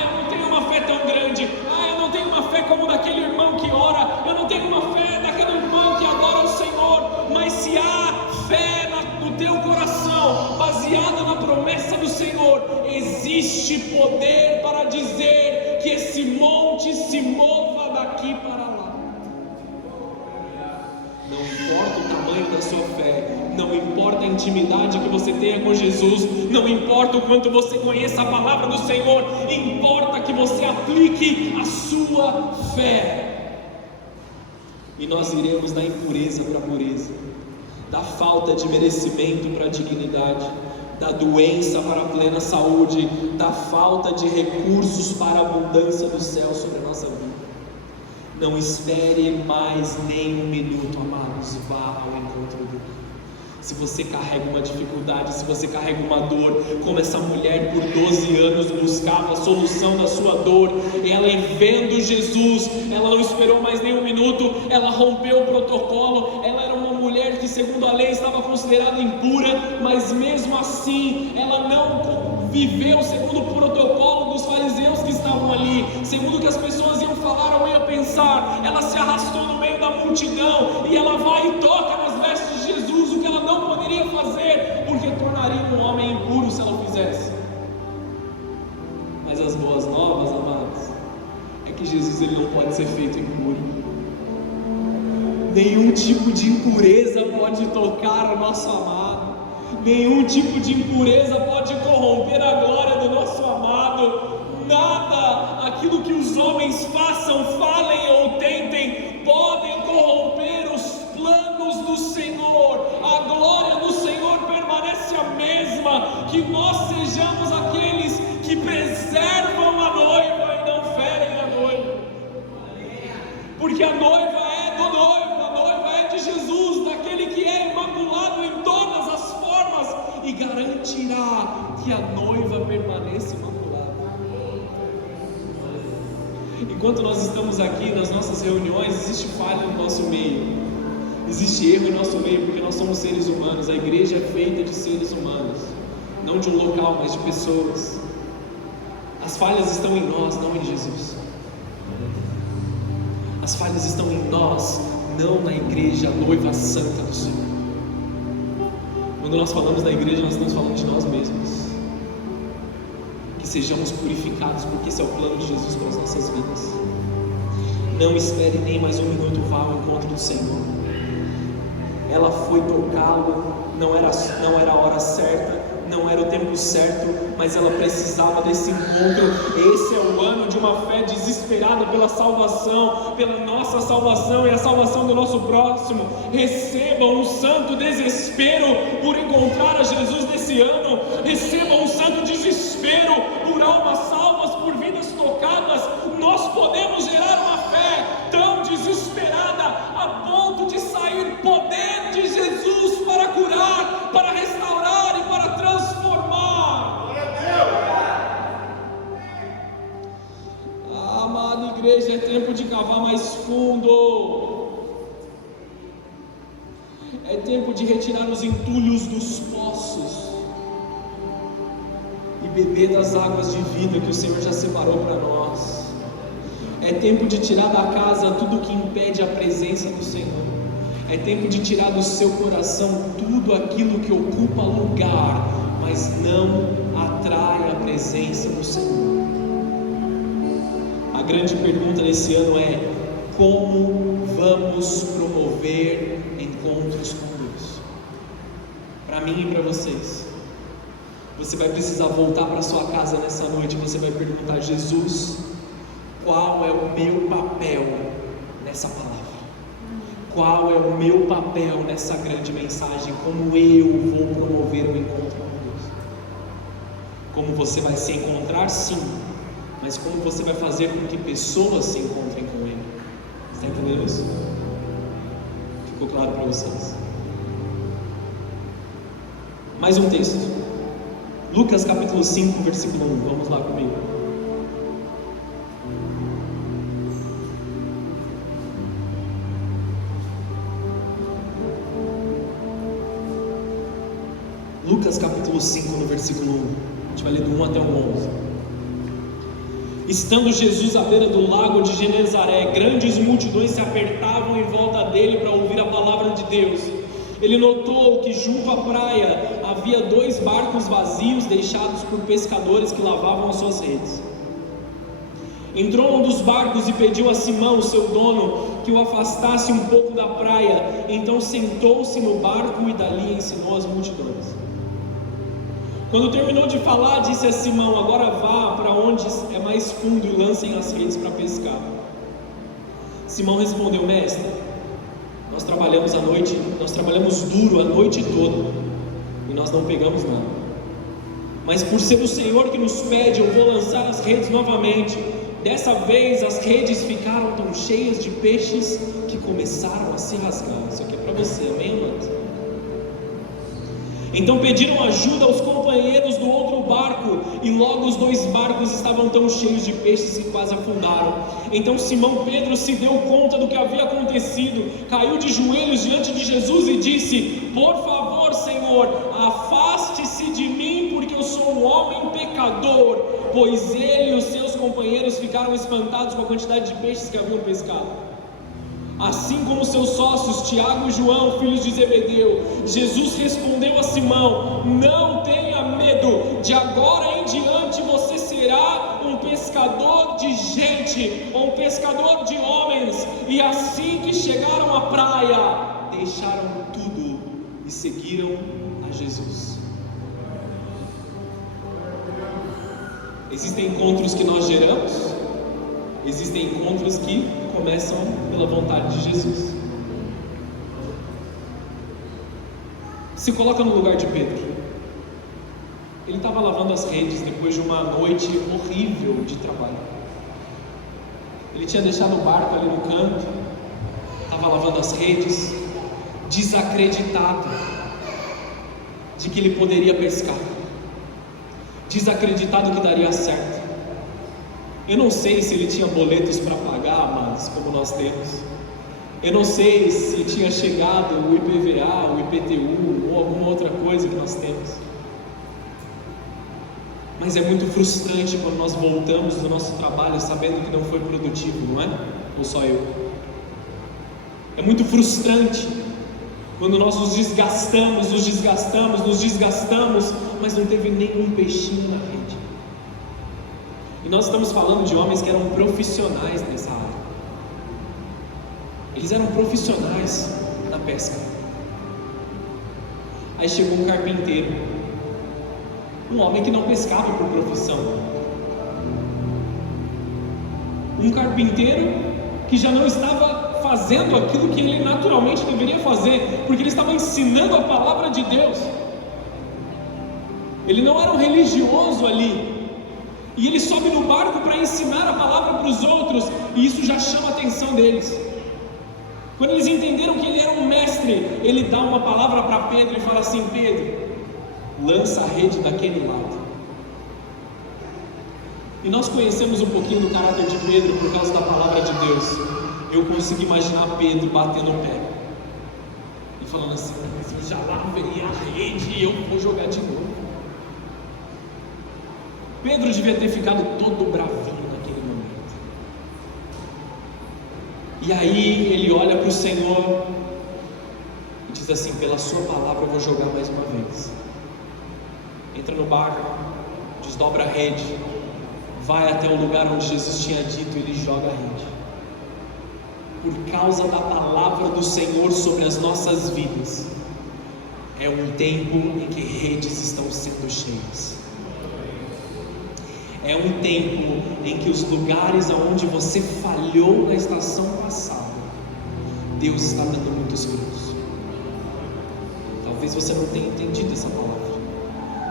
Eu não tenho uma fé tão grande. Eu não tenho uma fé como daquele irmão que ora. Eu não tenho uma fé daquele irmão que adora o Senhor. Mas se há fé no teu coração, baseada na promessa do Senhor, existe poder para dizer que esse monte se mova daqui para lá. Não importa o tamanho da sua fé, não importa a intimidade que você tenha com Jesus, não importa o quanto você conheça a palavra do Senhor, importa que você aplique a sua fé. E nós iremos da impureza para a pureza, da falta de merecimento para a dignidade, da doença para a plena saúde, da falta de recursos para a abundância do céu sobre a nossa vida. Não espere mais nem um minuto, amados, vá ao encontro dele. Se você carrega uma dificuldade, se você carrega uma dor, como essa mulher por 12 anos buscava a solução da sua dor, ela vendo Jesus, ela não esperou mais nem um minuto, ela rompeu o protocolo. Ela era uma mulher que segundo a lei estava considerada impura, mas mesmo assim ela não viveu segundo o protocolo dos fariseus que estavam ali, segundo o que as pessoas iam falar ou iam pensar. Ela se arrastou no meio da multidão e ela vai e toca nas vestes de Jesus, o que ela não poderia fazer, porque tornaria um homem impuro se ela fizesse. Mas as boas novas, amados, é que Jesus, ele não pode ser feito impuro. Nenhum tipo de impureza pode tocar o nosso amado. Nenhum tipo de impureza pode corromper a glória do nosso amado. Nada, aquilo que os homens façam, falem ou tentem, podem corromper os planos do Senhor. A glória do Senhor permanece a mesma. Que nós sejamos aqueles que preservam a noiva e não ferem a noiva. Porque a noiva é do noivo, a noiva é de Jesus, daquele que é imaculado em todas as formas e garantirá que a noiva permaneça imaculada. Enquanto nós estamos aqui nas nossas reuniões, existe falha no nosso meio, existe erro em nosso meio, porque nós somos seres humanos. A igreja é feita de seres humanos, não de um local, mas de pessoas. As falhas estão em nós, não em Jesus. As falhas estão em nós, não na igreja, a noiva santa do Senhor. Quando nós falamos da igreja, nós estamos falando de nós mesmos. Que sejamos purificados, porque esse é o plano de Jesus para as nossas vidas. Não espere nem mais um minuto, vá ao encontro do Senhor. Ela foi tocá-lo, não era a hora certa, não era o tempo certo, mas ela precisava desse encontro. Esse é o ano de uma fé desesperada pela salvação, pela nossa salvação e a salvação do nosso próximo. Recebam um santo desespero por encontrar a Jesus nesse ano. Recebam um santo desespero por almas salvas, por vidas tocadas. Nós podemos gerar uma fé tão desesperada a ponto de sair poder de Jesus para curar, para restaurar e para transformar. Amada igreja, é tempo de cavar mais fundo. É tempo de retirar os entulhos dos poços e beber das águas de vida que o Senhor já separou para nós. É tempo de tirar da casa tudo que impede a presença do Senhor. É tempo de tirar do seu coração tudo aquilo que ocupa lugar, mas não atrai a presença do Senhor. A grande pergunta desse ano é: como vamos promover encontros com Deus? Para mim e para vocês. Você vai precisar voltar para sua casa nessa noite. Você vai perguntar: Jesus, qual é o meu papel nessa palavra? Qual é o meu papel nessa grande mensagem? Como eu vou promover o encontro com Deus? Como você vai se encontrar, sim, mas como você vai fazer com que pessoas se encontrem com Ele? Está entendendo isso? Ficou claro para vocês? Mais um texto, Lucas capítulo 5, versículo 1, vamos lá comigo. Lucas capítulo 5, no versículo 1, a gente vai ler do 1 até o 11. Estando Jesus à beira do lago de Genezaré, grandes multidões se apertavam em volta dele para ouvir a palavra de Deus. Ele notou que junto à praia havia 2 barcos vazios deixados por pescadores que lavavam as suas redes. Entrou um dos barcos e pediu a Simão, seu dono, que o afastasse um pouco da praia. Então sentou-se no barco e dali ensinou as multidões. Quando terminou de falar, disse a Simão: agora vá para onde é mais fundo e lancem as redes para pescar. Simão respondeu: mestre, nós trabalhamos duro a noite toda e nós não pegamos nada. Mas por ser o Senhor que nos pede, eu vou lançar as redes novamente. Dessa vez as redes ficaram tão cheias de peixes que começaram a se rasgar. Isso aqui é para você, amém, irmãos? Então pediram ajuda aos companheiros do outro barco, e logo os 2 barcos estavam tão cheios de peixes que quase afundaram. Então Simão Pedro se deu conta do que havia acontecido, caiu de joelhos diante de Jesus e disse: por favor, Senhor, afaste-se de mim, porque eu sou um homem pecador. Pois ele e os seus companheiros ficaram espantados com a quantidade de peixes que haviam pescado. Assim como seus sócios Tiago e João, filhos de Zebedeu. Jesus respondeu a Simão: não tenha medo, de agora em diante você será um pescador pescador de gente, ou um pescador de homens, e assim que chegaram à praia, deixaram tudo e seguiram a Jesus. Existem encontros que nós geramos, existem encontros que começam pela vontade de Jesus. Se coloca no lugar de Pedro. Ele estava lavando as redes depois de uma noite horrível de trabalho. Ele tinha deixado o barco ali no canto, estava lavando as redes, desacreditado de que ele poderia pescar, desacreditado que daria certo. Eu não sei se ele tinha boletos para pagar, mas como nós temos. Eu não sei se tinha chegado o IPVA, o IPTU ou alguma outra coisa que nós temos. Mas é muito frustrante quando nós voltamos do nosso trabalho sabendo que não foi produtivo, não é? Ou só eu? É muito frustrante quando nós nos desgastamos, mas não teve nenhum peixinho na rede. E nós estamos falando de homens que eram profissionais nessa área. Eles eram profissionais na pesca. Aí chegou um carpinteiro, um homem que não pescava por profissão, um carpinteiro que já não estava fazendo aquilo que ele naturalmente deveria fazer, porque ele estava ensinando a palavra de Deus. Ele não era um religioso ali, e ele sobe no barco para ensinar a palavra para os outros, e isso já chama a atenção deles. Quando eles entenderam que ele era um mestre, ele dá uma palavra para Pedro e fala assim: Pedro, lança a rede daquele lado. E nós conhecemos um pouquinho do caráter de Pedro por causa da palavra de Deus. Eu consigo imaginar Pedro batendo o pé e falando assim: mas já lavei a rede e eu vou jogar de novo. Pedro devia ter ficado todo bravinho naquele momento. E aí ele olha para o Senhor e diz assim: pela sua palavra eu vou jogar mais uma vez. Entra no barco, desdobra a rede, vai até o lugar onde Jesus tinha dito, ele joga a rede. Por causa da palavra do Senhor sobre as nossas vidas, é um tempo em que redes estão sendo cheias. É um tempo em que os lugares onde você falhou na estação passada, Deus está dando muitos frutos. Talvez você não tenha entendido essa palavra,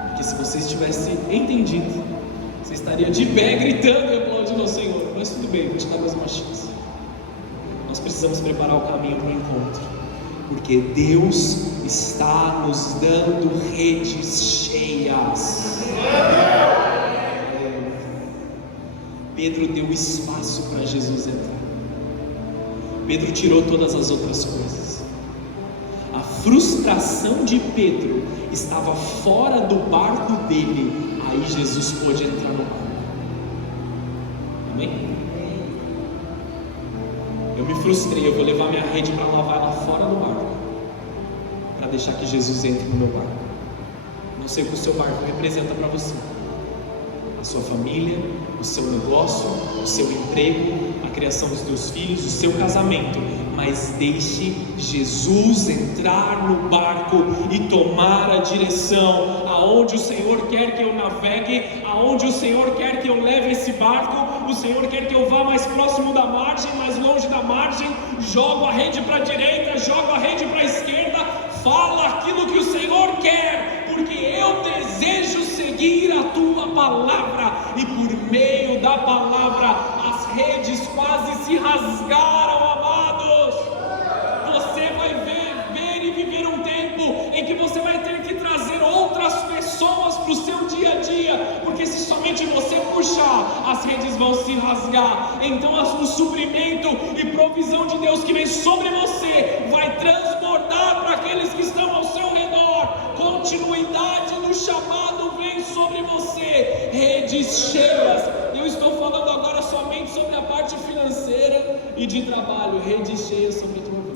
porque se você tivesse entendido, você estaria de pé gritando e aplaudindo ao Senhor. Mas tudo bem, vou te dar mais uma chance. Nós precisamos preparar o caminho para o encontro, porque Deus está nos dando redes cheias. Pedro deu espaço para Jesus entrar. Pedro tirou todas as outras coisas. A frustração de Pedro estava fora do barco dele. Aí Jesus pôde entrar no barco. Amém? Eu me frustrei, eu vou levar minha rede para lavar lá fora do barco, para deixar que Jesus entre no meu barco. Não sei o que o seu barco representa para você, a sua família, o seu negócio, o seu emprego, a criação dos teus filhos, o seu casamento, mas deixe Jesus entrar no barco e tomar a direção aonde o Senhor quer que eu navegue, aonde o Senhor quer que eu leve esse barco. O Senhor quer que eu vá mais próximo da margem, mais longe da margem. Jogo a rede para a direita, jogo a rede para a esquerda. Fala aquilo que o Senhor quer, porque eu desejo seguir a tua palavra. E por meio da palavra as redes quase se rasgaram, amados. Você vai ver e viver um tempo em que você vai ter que trazer outras pessoas para o seu dia a dia, porque se somente você puxar, as redes vão se rasgar. Então o suprimento e provisão de Deus que vem sobre você vai transbordar para aqueles que estão ao seu redor. Continuidade do chamado vem sobre você. Redes cheias. Eu estou falando agora somente sobre a parte financeira e de trabalho. Redes cheias sobre a tua vida.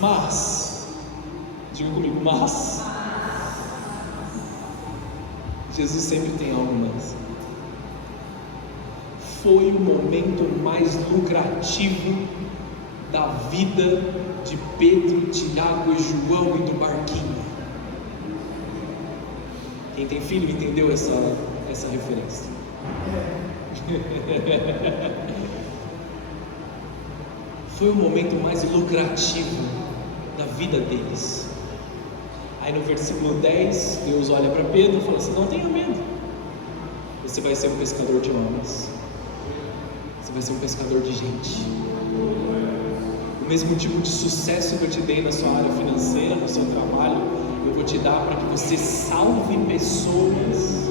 Mas, diga comigo, mas Jesus sempre tem algo mais. Foi o momento mais lucrativo da vida de Pedro, Tiago e João e do barquinho. Quem tem filho entendeu essa referência. Foi o momento mais lucrativo da vida deles. Aí no versículo 10, Deus olha para Pedro e fala assim: não tenha medo, você vai ser um pescador de homens, você vai ser um pescador de gente. O mesmo tipo de sucesso que eu te dei na sua área financeira, no seu trabalho, eu vou te dar para que você salve pessoas,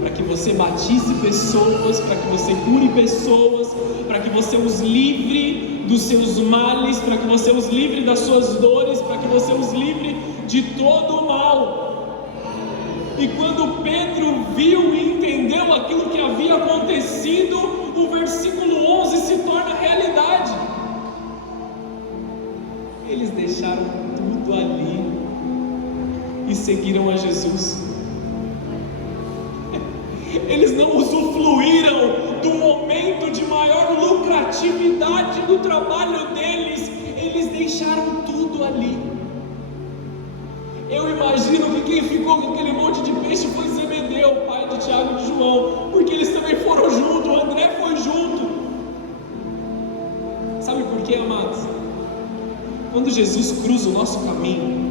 para que você batize pessoas, para que você cure pessoas, para que você os livre dos seus males, para que você os livre das suas dores, para que você os livre de todo o mal. E quando Pedro viu e entendeu aquilo que havia acontecido, o versículo 11 se torna realidade. Eles deixaram tudo ali e seguiram a Jesus. Eles não usufruíram do momento de maior lucratividade do trabalho deles, eles deixaram tudo ali. Eu imagino que quem ficou com aquele monte de peixe foi Zebedeu, pai de Tiago e de João, porque eles também foram juntos, o André foi junto. Sabe por quê, amados? Quando Jesus cruza o nosso caminho,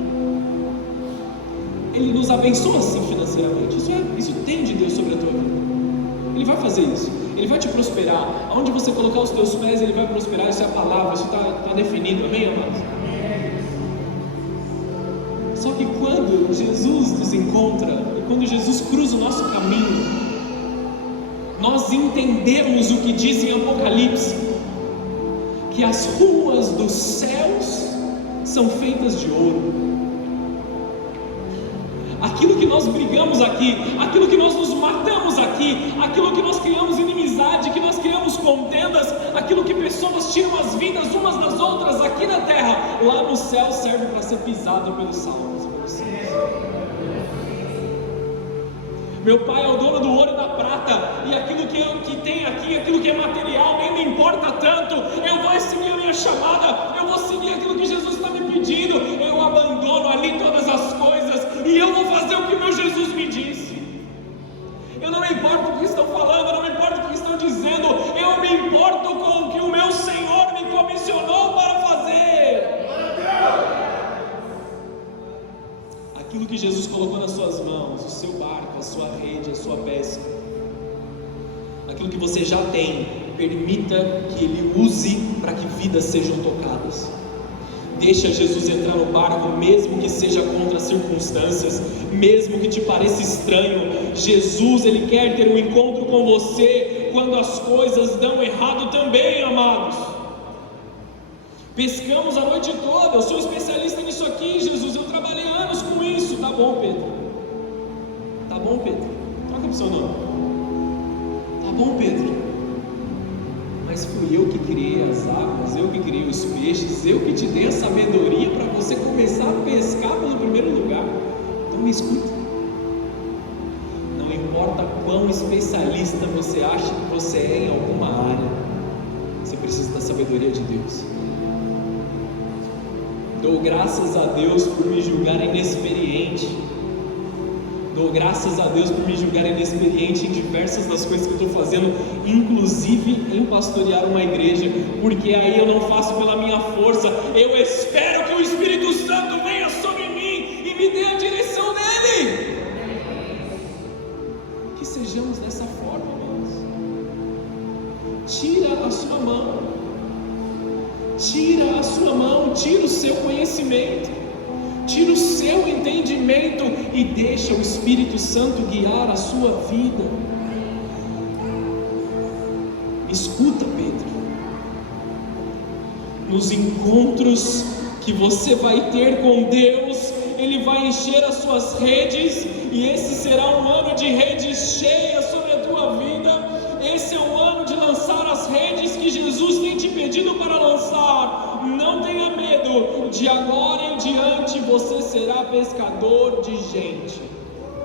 Ele nos abençoa assim financeiramente. Isso tem de Deus sobre a tua vida. Ele vai fazer isso. Ele vai te prosperar. Aonde você colocar os teus pés, Ele vai prosperar. Isso é a palavra, isso está definido. Amém, amados? Só que quando Jesus nos encontra, e quando Jesus cruza o nosso caminho, nós entendemos o que diz em Apocalipse, que as ruas dos céus são feitas de ouro. Aquilo que nós brigamos aqui, aquilo que nós nos matamos aqui, aquilo que nós criamos inimizade, que nós criamos contendas, aquilo que pessoas tiram as vidas umas das outras aqui na terra, lá no céu serve para ser pisado pelos salvos. Meu pai é o dono do ouro e da prata, e aquilo que tem aqui, aquilo que é material, nem me importa tanto. Eu vou seguir a minha chamada, eu vou seguir aquilo que Jesus está me pedindo. Eu abandono ali todas as coisas, e eu vou fazer o que o meu Jesus me disse. Eu não me importo com o que estão falando, eu não me importo com o que estão dizendo, eu me importo com o que o meu Senhor me comissionou para fazer. Aquilo que Jesus colocou nas suas mãos, o seu barco, a sua rede, a sua pesca, aquilo que você já tem, permita que Ele use para que vidas sejam tocadas. Deixa Jesus entrar no barco, mesmo que seja contra as circunstâncias, mesmo que te pareça estranho. Jesus, Ele quer ter um encontro com você quando as coisas dão errado também, amados. Pescamos a noite toda, eu sou especialista nisso aqui, Jesus, eu trabalhei anos com isso. Tá bom, Pedro, tá bom, Pedro, troca pro seu nome. Tá bom, Pedro, mas fui eu que criei as águas, eu que criei os peixes, eu que te dei a sabedoria para você começar a pescar pelo primeiro lugar. Então me escuta, não importa quão especialista você acha que você é em alguma área, você precisa da sabedoria de Deus. Dou graças a Deus por me julgar inexperiente. Dou graças a Deus por me julgar inexperiente em diversas das coisas que eu estou fazendo, inclusive em pastorear uma igreja, porque aí eu não faço pela minha força, eu espero que o Espírito Santo venha sobre mim e me dê a direção dele. Que sejamos dessa forma, irmãos. Tira a sua mão. Tira a sua mão, tira o seu conhecimento, tira o seu entendimento e deixa o Espírito Santo guiar a sua vida. Escuta, Pedro, nos encontros que você vai ter com Deus, Ele vai encher as suas redes, e esse será um ano de redes cheias sobre a tua vida. Esse é o ano de lançar as redes que Jesus tem te pedido para lançar. Não tenha medo, de agora em diante você será pescador de gente.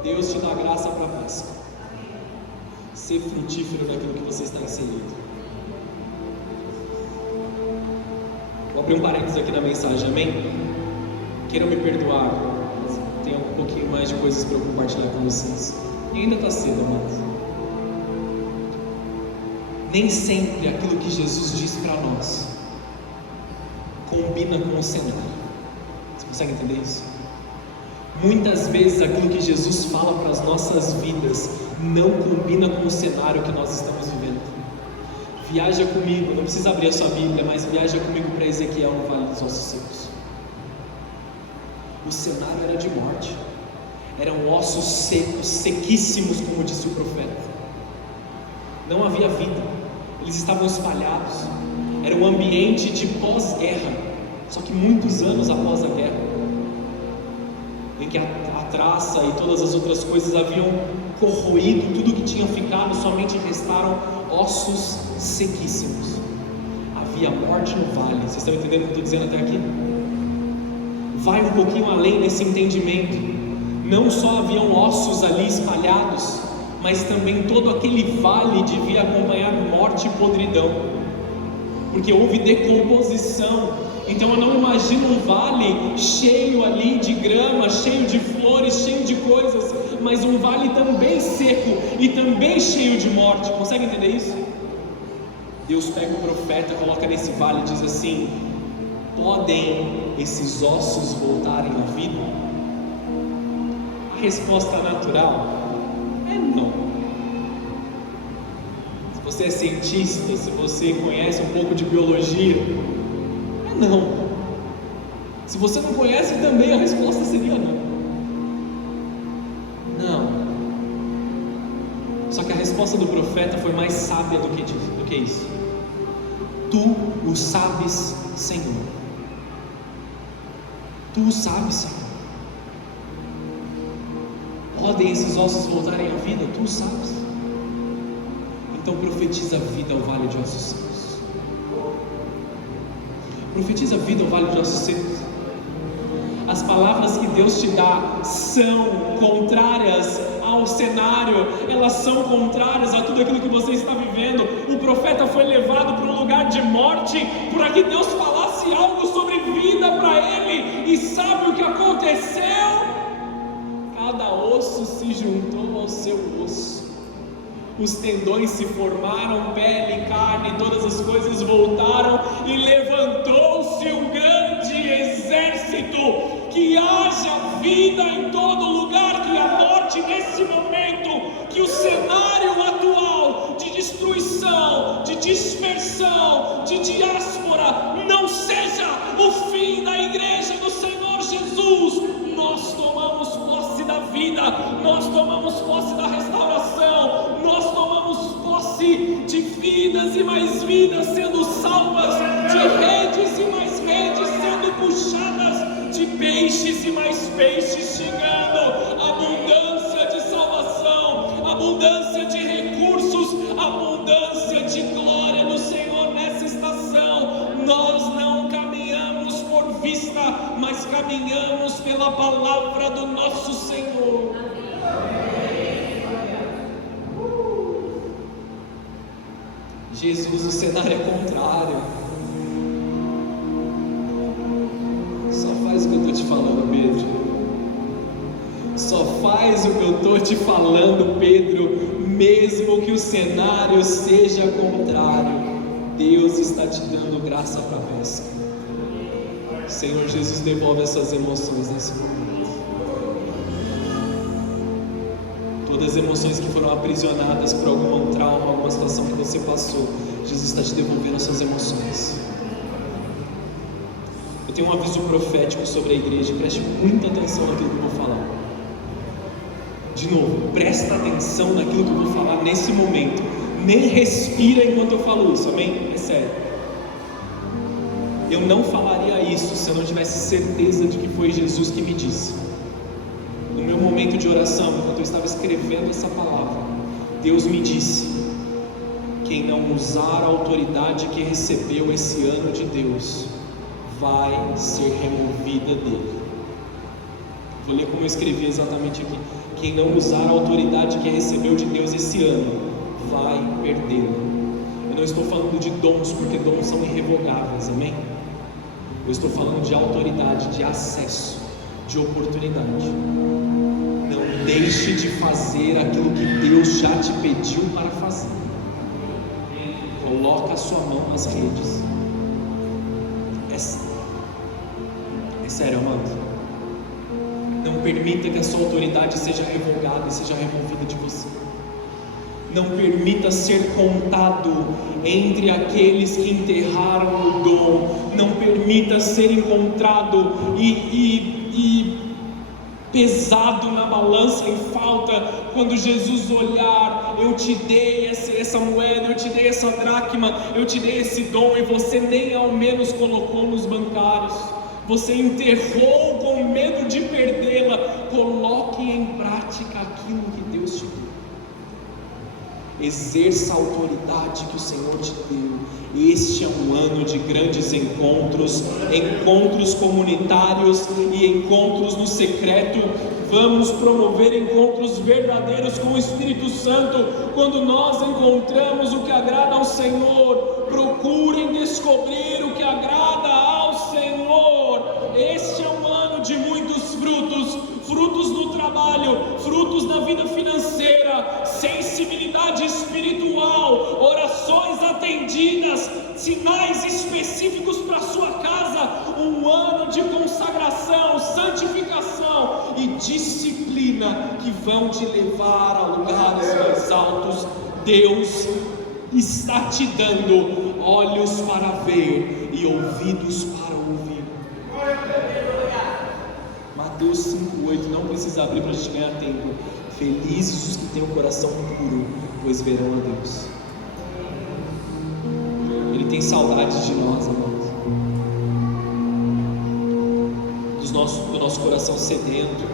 Deus te dá graça para a pesca. Ser frutífero naquilo que você está inserido. Vou abrir um parênteses aqui na mensagem, amém? Queiram me perdoar, mas tenho um pouquinho mais de coisas para eu compartilhar com vocês. E ainda está cedo, amados. Nem sempre aquilo que Jesus diz para nós combina com o cenário. Você consegue entender isso? Muitas vezes aquilo que Jesus fala para as nossas vidas não combina com o cenário que nós estamos vivendo. Viaja comigo, não precisa abrir a sua Bíblia, mas viaja comigo para Ezequiel no Vale dos Ossos Secos. O cenário era de morte. Eram ossos secos, sequíssimos, como disse o profeta. Não havia vida. Eles estavam espalhados. Era um ambiente de pós-guerra, só que muitos anos após a guerra, em que a traça e todas as outras coisas haviam corroído tudo que tinha ficado, somente restaram ossos sequíssimos. Havia morte no vale. Vocês estão entendendo o que eu estou dizendo até aqui? Vai um pouquinho além nesse entendimento. Não só haviam ossos ali espalhados, mas também todo aquele vale devia acompanhar morte e podridão, porque houve decomposição. Então eu não imagino um vale cheio ali de grama, cheio de flores, cheio de coisas, mas um vale também seco e também cheio de morte. Consegue entender isso? Deus pega o profeta, coloca nesse vale e diz assim: podem esses ossos voltarem à vida? A resposta natural é não. Se você é cientista, se você conhece um pouco de biologia, é não. Se você não conhece também, a resposta seria não. Não. Só que a resposta do profeta foi mais sábia do que isso. Tu o sabes, Senhor. Tu o sabes, Senhor. Podem esses ossos voltarem à vida? Tu o sabes. Então profetiza a vida ao vale de ossos secos. Profetiza a vida ao vale de ossos secos. As palavras que Deus te dá são contrárias ao cenário, elas são contrárias a tudo aquilo que você está vivendo. O profeta foi levado para um lugar de morte para que Deus falasse algo sobre vida para ele. E sabe o que aconteceu? Cada osso se juntou ao seu osso. Os tendões se formaram, pele, carne, todas as coisas voltaram, e levantou-se um grande exército. Que haja vida em todo lugar, que a morte nesse momento, que o cenário atual de destruição, de dispersão, de diáspora não seja o fim da igreja do Senhor Jesus. Nós tomamos posse da vida, nós tomamos posse da restauração, nós tomamos posse de vidas e mais vidas sendo salvas, de redes e mais redes sendo puxadas, de peixes e mais peixes chegando, abundância de salvação, abundância de recursos, abundância de glória do Senhor nessa estação. Nós não caminhamos por vista, mas caminhamos pela palavra do nosso Senhor. Jesus, o cenário é contrário. Só faz o que eu estou te falando, Pedro. Só faz o que eu estou te falando, Pedro. Mesmo que o cenário seja contrário, Deus está te dando graça para a pesca. Senhor Jesus, devolve essas emoções nesse momento. Todas as emoções que foram aprisionadas por algum trauma, alguma situação que você passou, Jesus está te devolvendo as suas emoções. Eu tenho um aviso profético sobre a igreja, preste muita atenção naquilo que eu vou falar. De novo, presta atenção naquilo que eu vou falar nesse momento. Nem respira enquanto eu falo isso, amém? É sério. Eu não falaria isso se eu não tivesse certeza de que foi Jesus que me disse. No meu momento de oração, enquanto eu estava escrevendo essa palavra, Deus me disse: quem não usar a autoridade que recebeu esse ano de Deus, vai ser removida dele. Vou ler como eu escrevi exatamente aqui. Quem não usar a autoridade que recebeu de Deus esse ano, vai perdê-la. Eu não estou falando de dons, porque dons são irrevogáveis, amém? Eu estou falando de autoridade, de acesso, de oportunidade. Não deixe de fazer aquilo que Deus já te pediu para fazer. Coloca a sua mão nas redes. É sério, amado. Não permita que a sua autoridade seja revogada e seja removida de você. Não permita ser contado entre aqueles que enterraram o dom. Não permita ser encontrado e pesado na balança em falta, quando Jesus olhar: eu te dei essa moeda, eu te dei essa dracma, eu te dei esse dom, e você nem ao menos colocou nos bancários, você enterrou com medo de perdê-la. Coloque em prática aquilo que Deus te deu. Exerça a autoridade que o Senhor te deu. Este é um ano de grandes encontros, encontros comunitários e encontros no secreto. Vamos promover encontros verdadeiros com o Espírito Santo. Quando nós encontramos o que agrada ao Senhor, procurem descobrir o que agrada ao Senhor. Este é um ano de muitos frutos, frutos no trabalho, frutos na vida financeira, sensibilidade espiritual, orações atendidas, sinais específicos para a sua casa, um ano de consagração, santificação e disciplina que vão te levar a lugares mais altos. Deus está te dando olhos para ver e ouvidos para ouvir. Mateus 5,8, não precisa abrir para a gente ganhar tempo. Felizes os que têm o coração puro, pois verão a Deus. Ele tem saudade de nós, amados, do nosso coração sedento,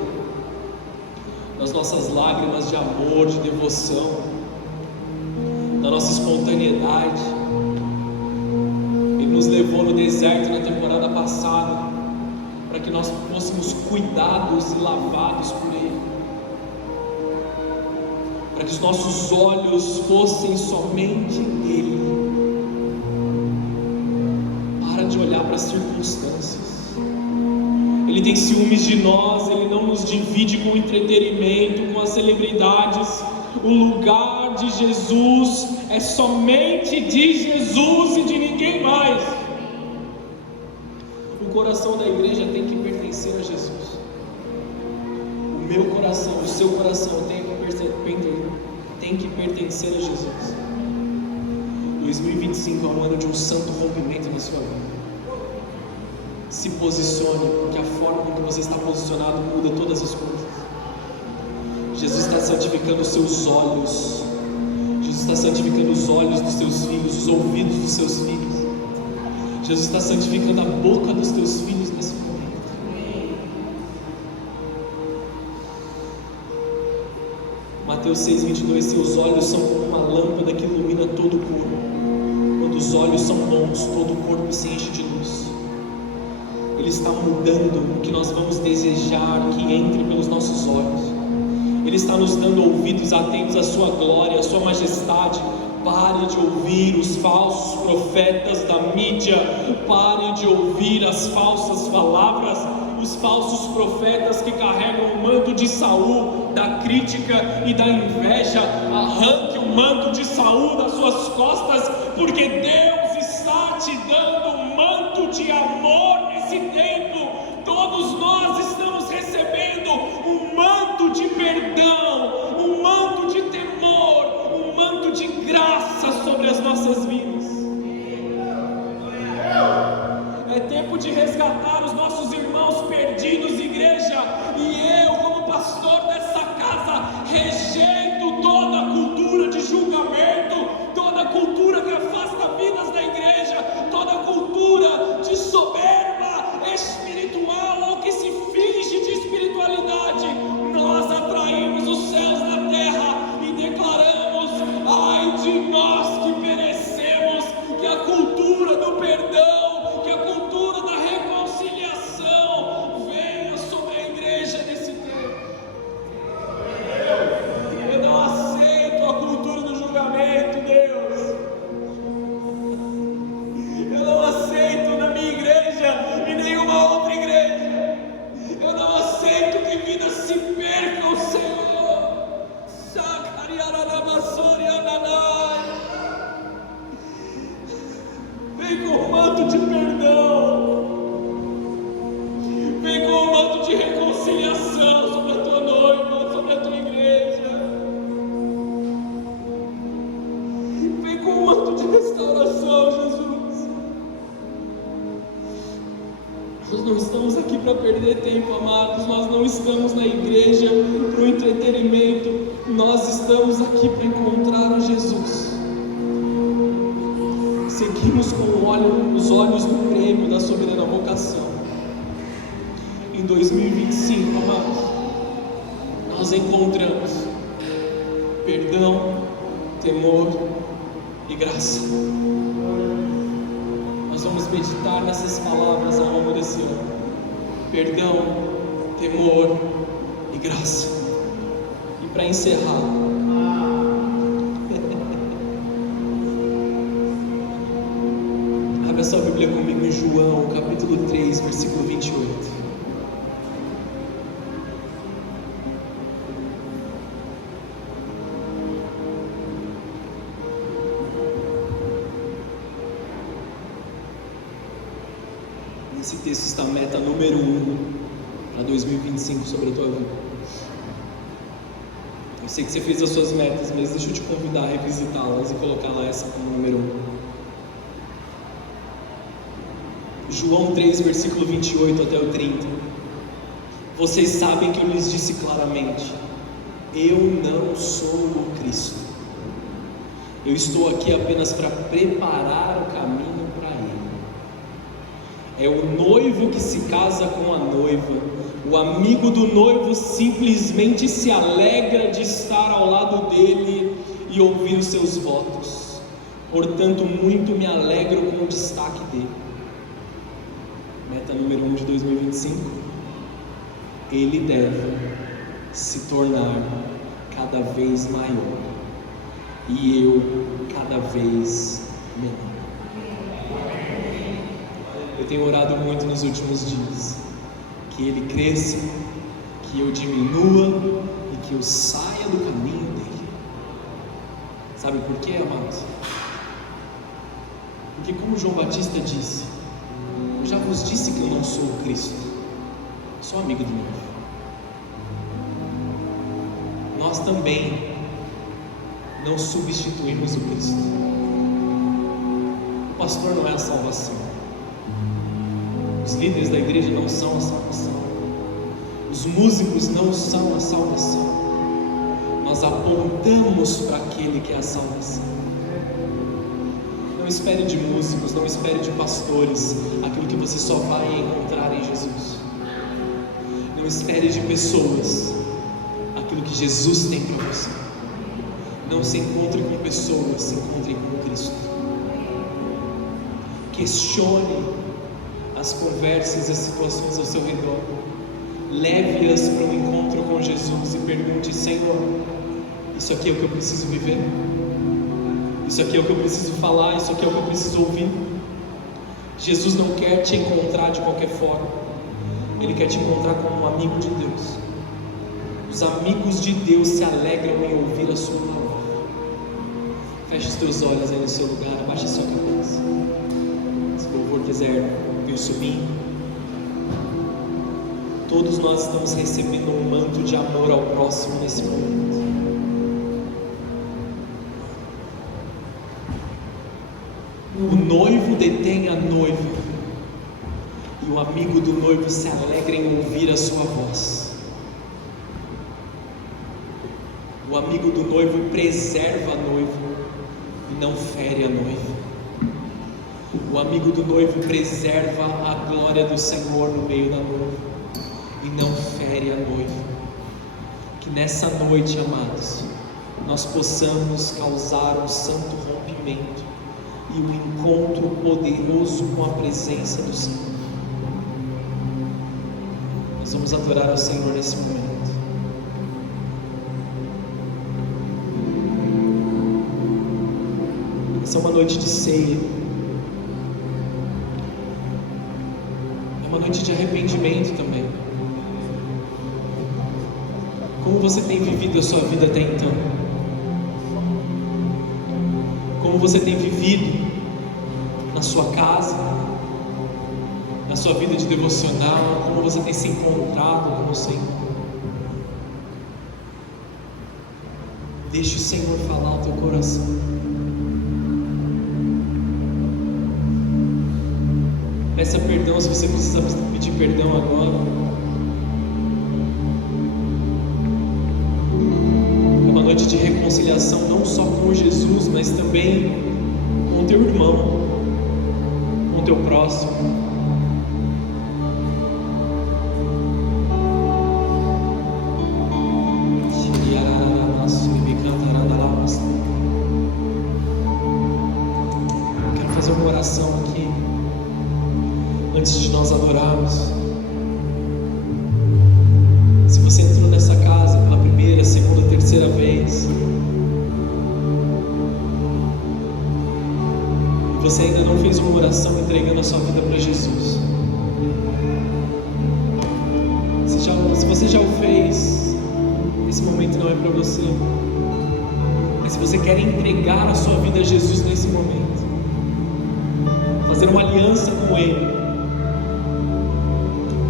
das nossas lágrimas de amor, de devoção, da nossa espontaneidade. Ele nos levou no deserto na temporada passada, para que nós fôssemos cuidados e lavados por Ele, para que os nossos olhos fossem somente nele. Para de olhar para as circunstâncias. Ele tem ciúmes de nós, Ele não nos divide com o entretenimento, com as celebridades. O lugar de Jesus é somente de Jesus e de ninguém mais. O coração da igreja tem que pertencer a Jesus. O meu coração, o seu coração tem que pertencer a Jesus. 2025 é um ano de um santo rompimento na sua vida. Se posicione, porque a forma como você está posicionado muda todas as coisas. Jesus está santificando os seus olhos. Jesus está santificando os olhos dos seus filhos, os ouvidos dos seus filhos. Jesus está santificando a boca dos teus filhos nesse momento. Mateus 6,22, seus olhos são como uma lâmpada que ilumina todo o corpo. Quando os olhos são bons, todo o corpo se enche de luz. Ele está mudando o que nós vamos desejar que entre pelos nossos olhos. Ele está nos dando ouvidos atentos à sua glória, à sua majestade. Pare de ouvir os falsos profetas da mídia. Pare de ouvir as falsas palavras, os falsos profetas que carregam o manto de Saul, da crítica e da inveja. Arranque o manto de Saul das suas costas, porque Deus está te dando um manto de amor nesse tempo. Todos nós estamos recebendo um manto de perdão, um manto de temor, um manto de graça sobre as nossas vidas. É tempo de resgatar os nossos irmãos perdidos, igreja. E eu, como pastor dessa casa, rejeito toda a cultura de julgamento, toda a cultura que afasta vidas da igreja, toda a cultura de soberba espiritual ou que se finge de espiritualidade. Nós atraímos os céus na terra e declaramos: ai de nós que perecemos. Que a cultura do perdão, que a cultura da reconciliação venha sobre a igreja nesse aqui para perder tempo, amados. Nós não estamos na igreja para o entretenimento. Nós estamos aqui para encontrar o Jesus. Seguimos com os olhos no prêmio da soberana vocação. Em 2025, amados, nós encontramos perdão, temor e graça. Nós vamos meditar nessas palavras ao longo desse ano: perdão, temor e graça. E para encerrar, abra sua Bíblia comigo em João, capítulo 3, versículo 28. Esse texto está meta número 1 para 2025 sobre a tua vida. Eu sei que você fez as suas metas, mas deixa eu te convidar a revisitá-las e colocar lá essa como número 1. João 3, versículo 28 até o 30. Vocês sabem que eu lhes disse claramente: eu não sou o Cristo. Eu estou aqui apenas para preparar o caminho para Ele. É o noivo que se casa com a noiva. O amigo do noivo simplesmente se alegra de estar ao lado dele e ouvir os seus votos. Portanto, muito me alegro com o destaque dele. Meta número 1 de 2025. Ele deve se tornar cada vez maior e eu cada vez menor. Eu tenho orado muito nos últimos dias que Ele cresça, que eu diminua e que eu saia do caminho dele. Sabe por quê, amados? Porque, como João Batista disse, eu já vos disse que eu não sou o Cristo, sou amigo do noivo. Nós também não substituímos o Cristo. O pastor não é a salvação. Os líderes da igreja não são a salvação. Os músicos não são a salvação. Nós apontamos para aquele que é a salvação. Não espere de músicos, não espere de pastores aquilo que você só vai encontrar em Jesus. Não espere de pessoas aquilo que Jesus tem para você. Não se encontre com pessoas, se encontre com Cristo. Questione as conversas e as situações ao seu redor. Leve-as para um encontro com Jesus e pergunte: Senhor, isso aqui é o que eu preciso viver? Isso aqui é o que eu preciso falar? Isso aqui é o que eu preciso ouvir? Jesus não quer te encontrar de qualquer forma. Ele quer te encontrar como um amigo de Deus. Os amigos de Deus se alegram em ouvir a sua palavra. Feche os teus olhos aí no seu lugar, abaixe a sua cabeça. Se o louvor quiser vir subindo. Todos nós estamos recebendo um manto de amor ao próximo nesse momento. O noivo detém a noiva e o amigo do noivo se alegra em ouvir a sua voz. O amigo do noivo preserva a noiva e não fere a noiva. O amigo do noivo preserva a glória do Senhor no meio da noiva e não fere a noiva. Que nessa noite, amados, nós possamos causar um santo rompimento e um encontro poderoso com a presença do Senhor. Nós vamos adorar ao Senhor nesse momento. Essa é uma noite de ceia. É uma noite de arrependimento também. Como você tem vivido a sua vida até então? Como você tem vivido na sua casa, na sua vida de devocional, como você tem se encontrado com o Senhor? Deixe o Senhor falar ao teu coração. Peça perdão se você precisa pedir perdão agora. É uma noite de reconciliação, não só com Jesus, mas também com o teu irmão, com o teu próximo. Quero fazer uma oração aqui antes de nós adorarmos. Se você entrou nessa casa pela primeira, segunda, terceira vez, e você ainda não fez uma oração entregando a sua vida para Jesus, se você já o fez, esse momento não é para você. Mas se você quer entregar a sua vida a Jesus nesse momento, fazer uma aliança com Ele,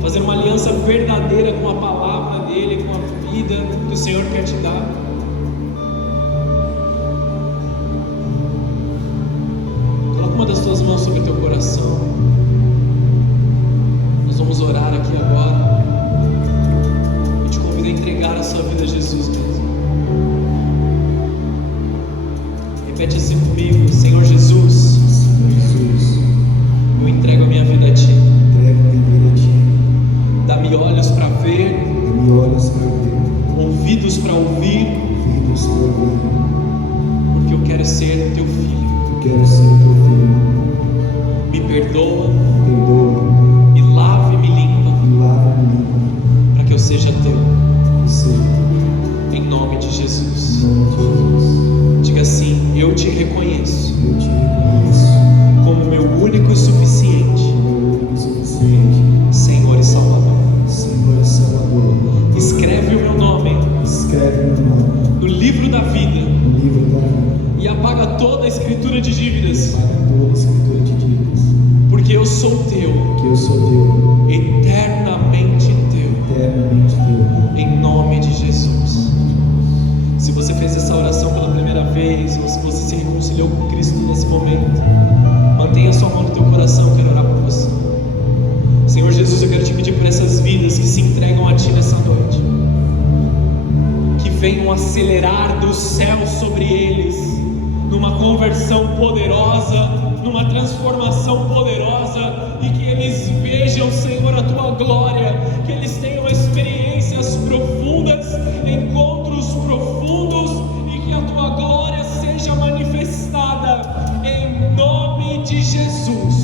fazer uma aliança verdadeira com a palavra dEle, com a vida que o Senhor quer te dar, coloca uma das tuas mãos sobre o teu coração. Nós vamos orar aqui agora. Eu te convido a entregar a sua vida a Jesus mesmo. Repete assim comigo: Senhor Jesus, eu entrego a minha vida a Ti. Dá-me olhos para ver, ouvidos para ouvir, porque eu quero ser Teu filho. Me perdoa, me lava e me limpa, para que eu seja Teu. Em nome de Jesus. Diga assim: eu te reconheço como meu único e suficiente Senhor e Salvador. Escreve o meu nome no livro da vida e apaga toda a escritura de dívidas, porque eu sou Teu, eternamente Teu, em nome de Jesus. Se você fez essa oração pela primeira vez, ou se você se reconciliou com Cristo nesse momento, mantenha sua mão no teu coração. Eu quero orar por você. Senhor Jesus, eu quero te pedir por essas vidas que se entregam a Ti nessa noite, que venham acelerar do céu sobre eles, numa conversão poderosa, numa transformação poderosa, e que eles vejam, Senhor, a Tua glória, que eles tenham experiências profundas, encontros profundos, e que a Tua glória seja manifestada em nome de Jesus.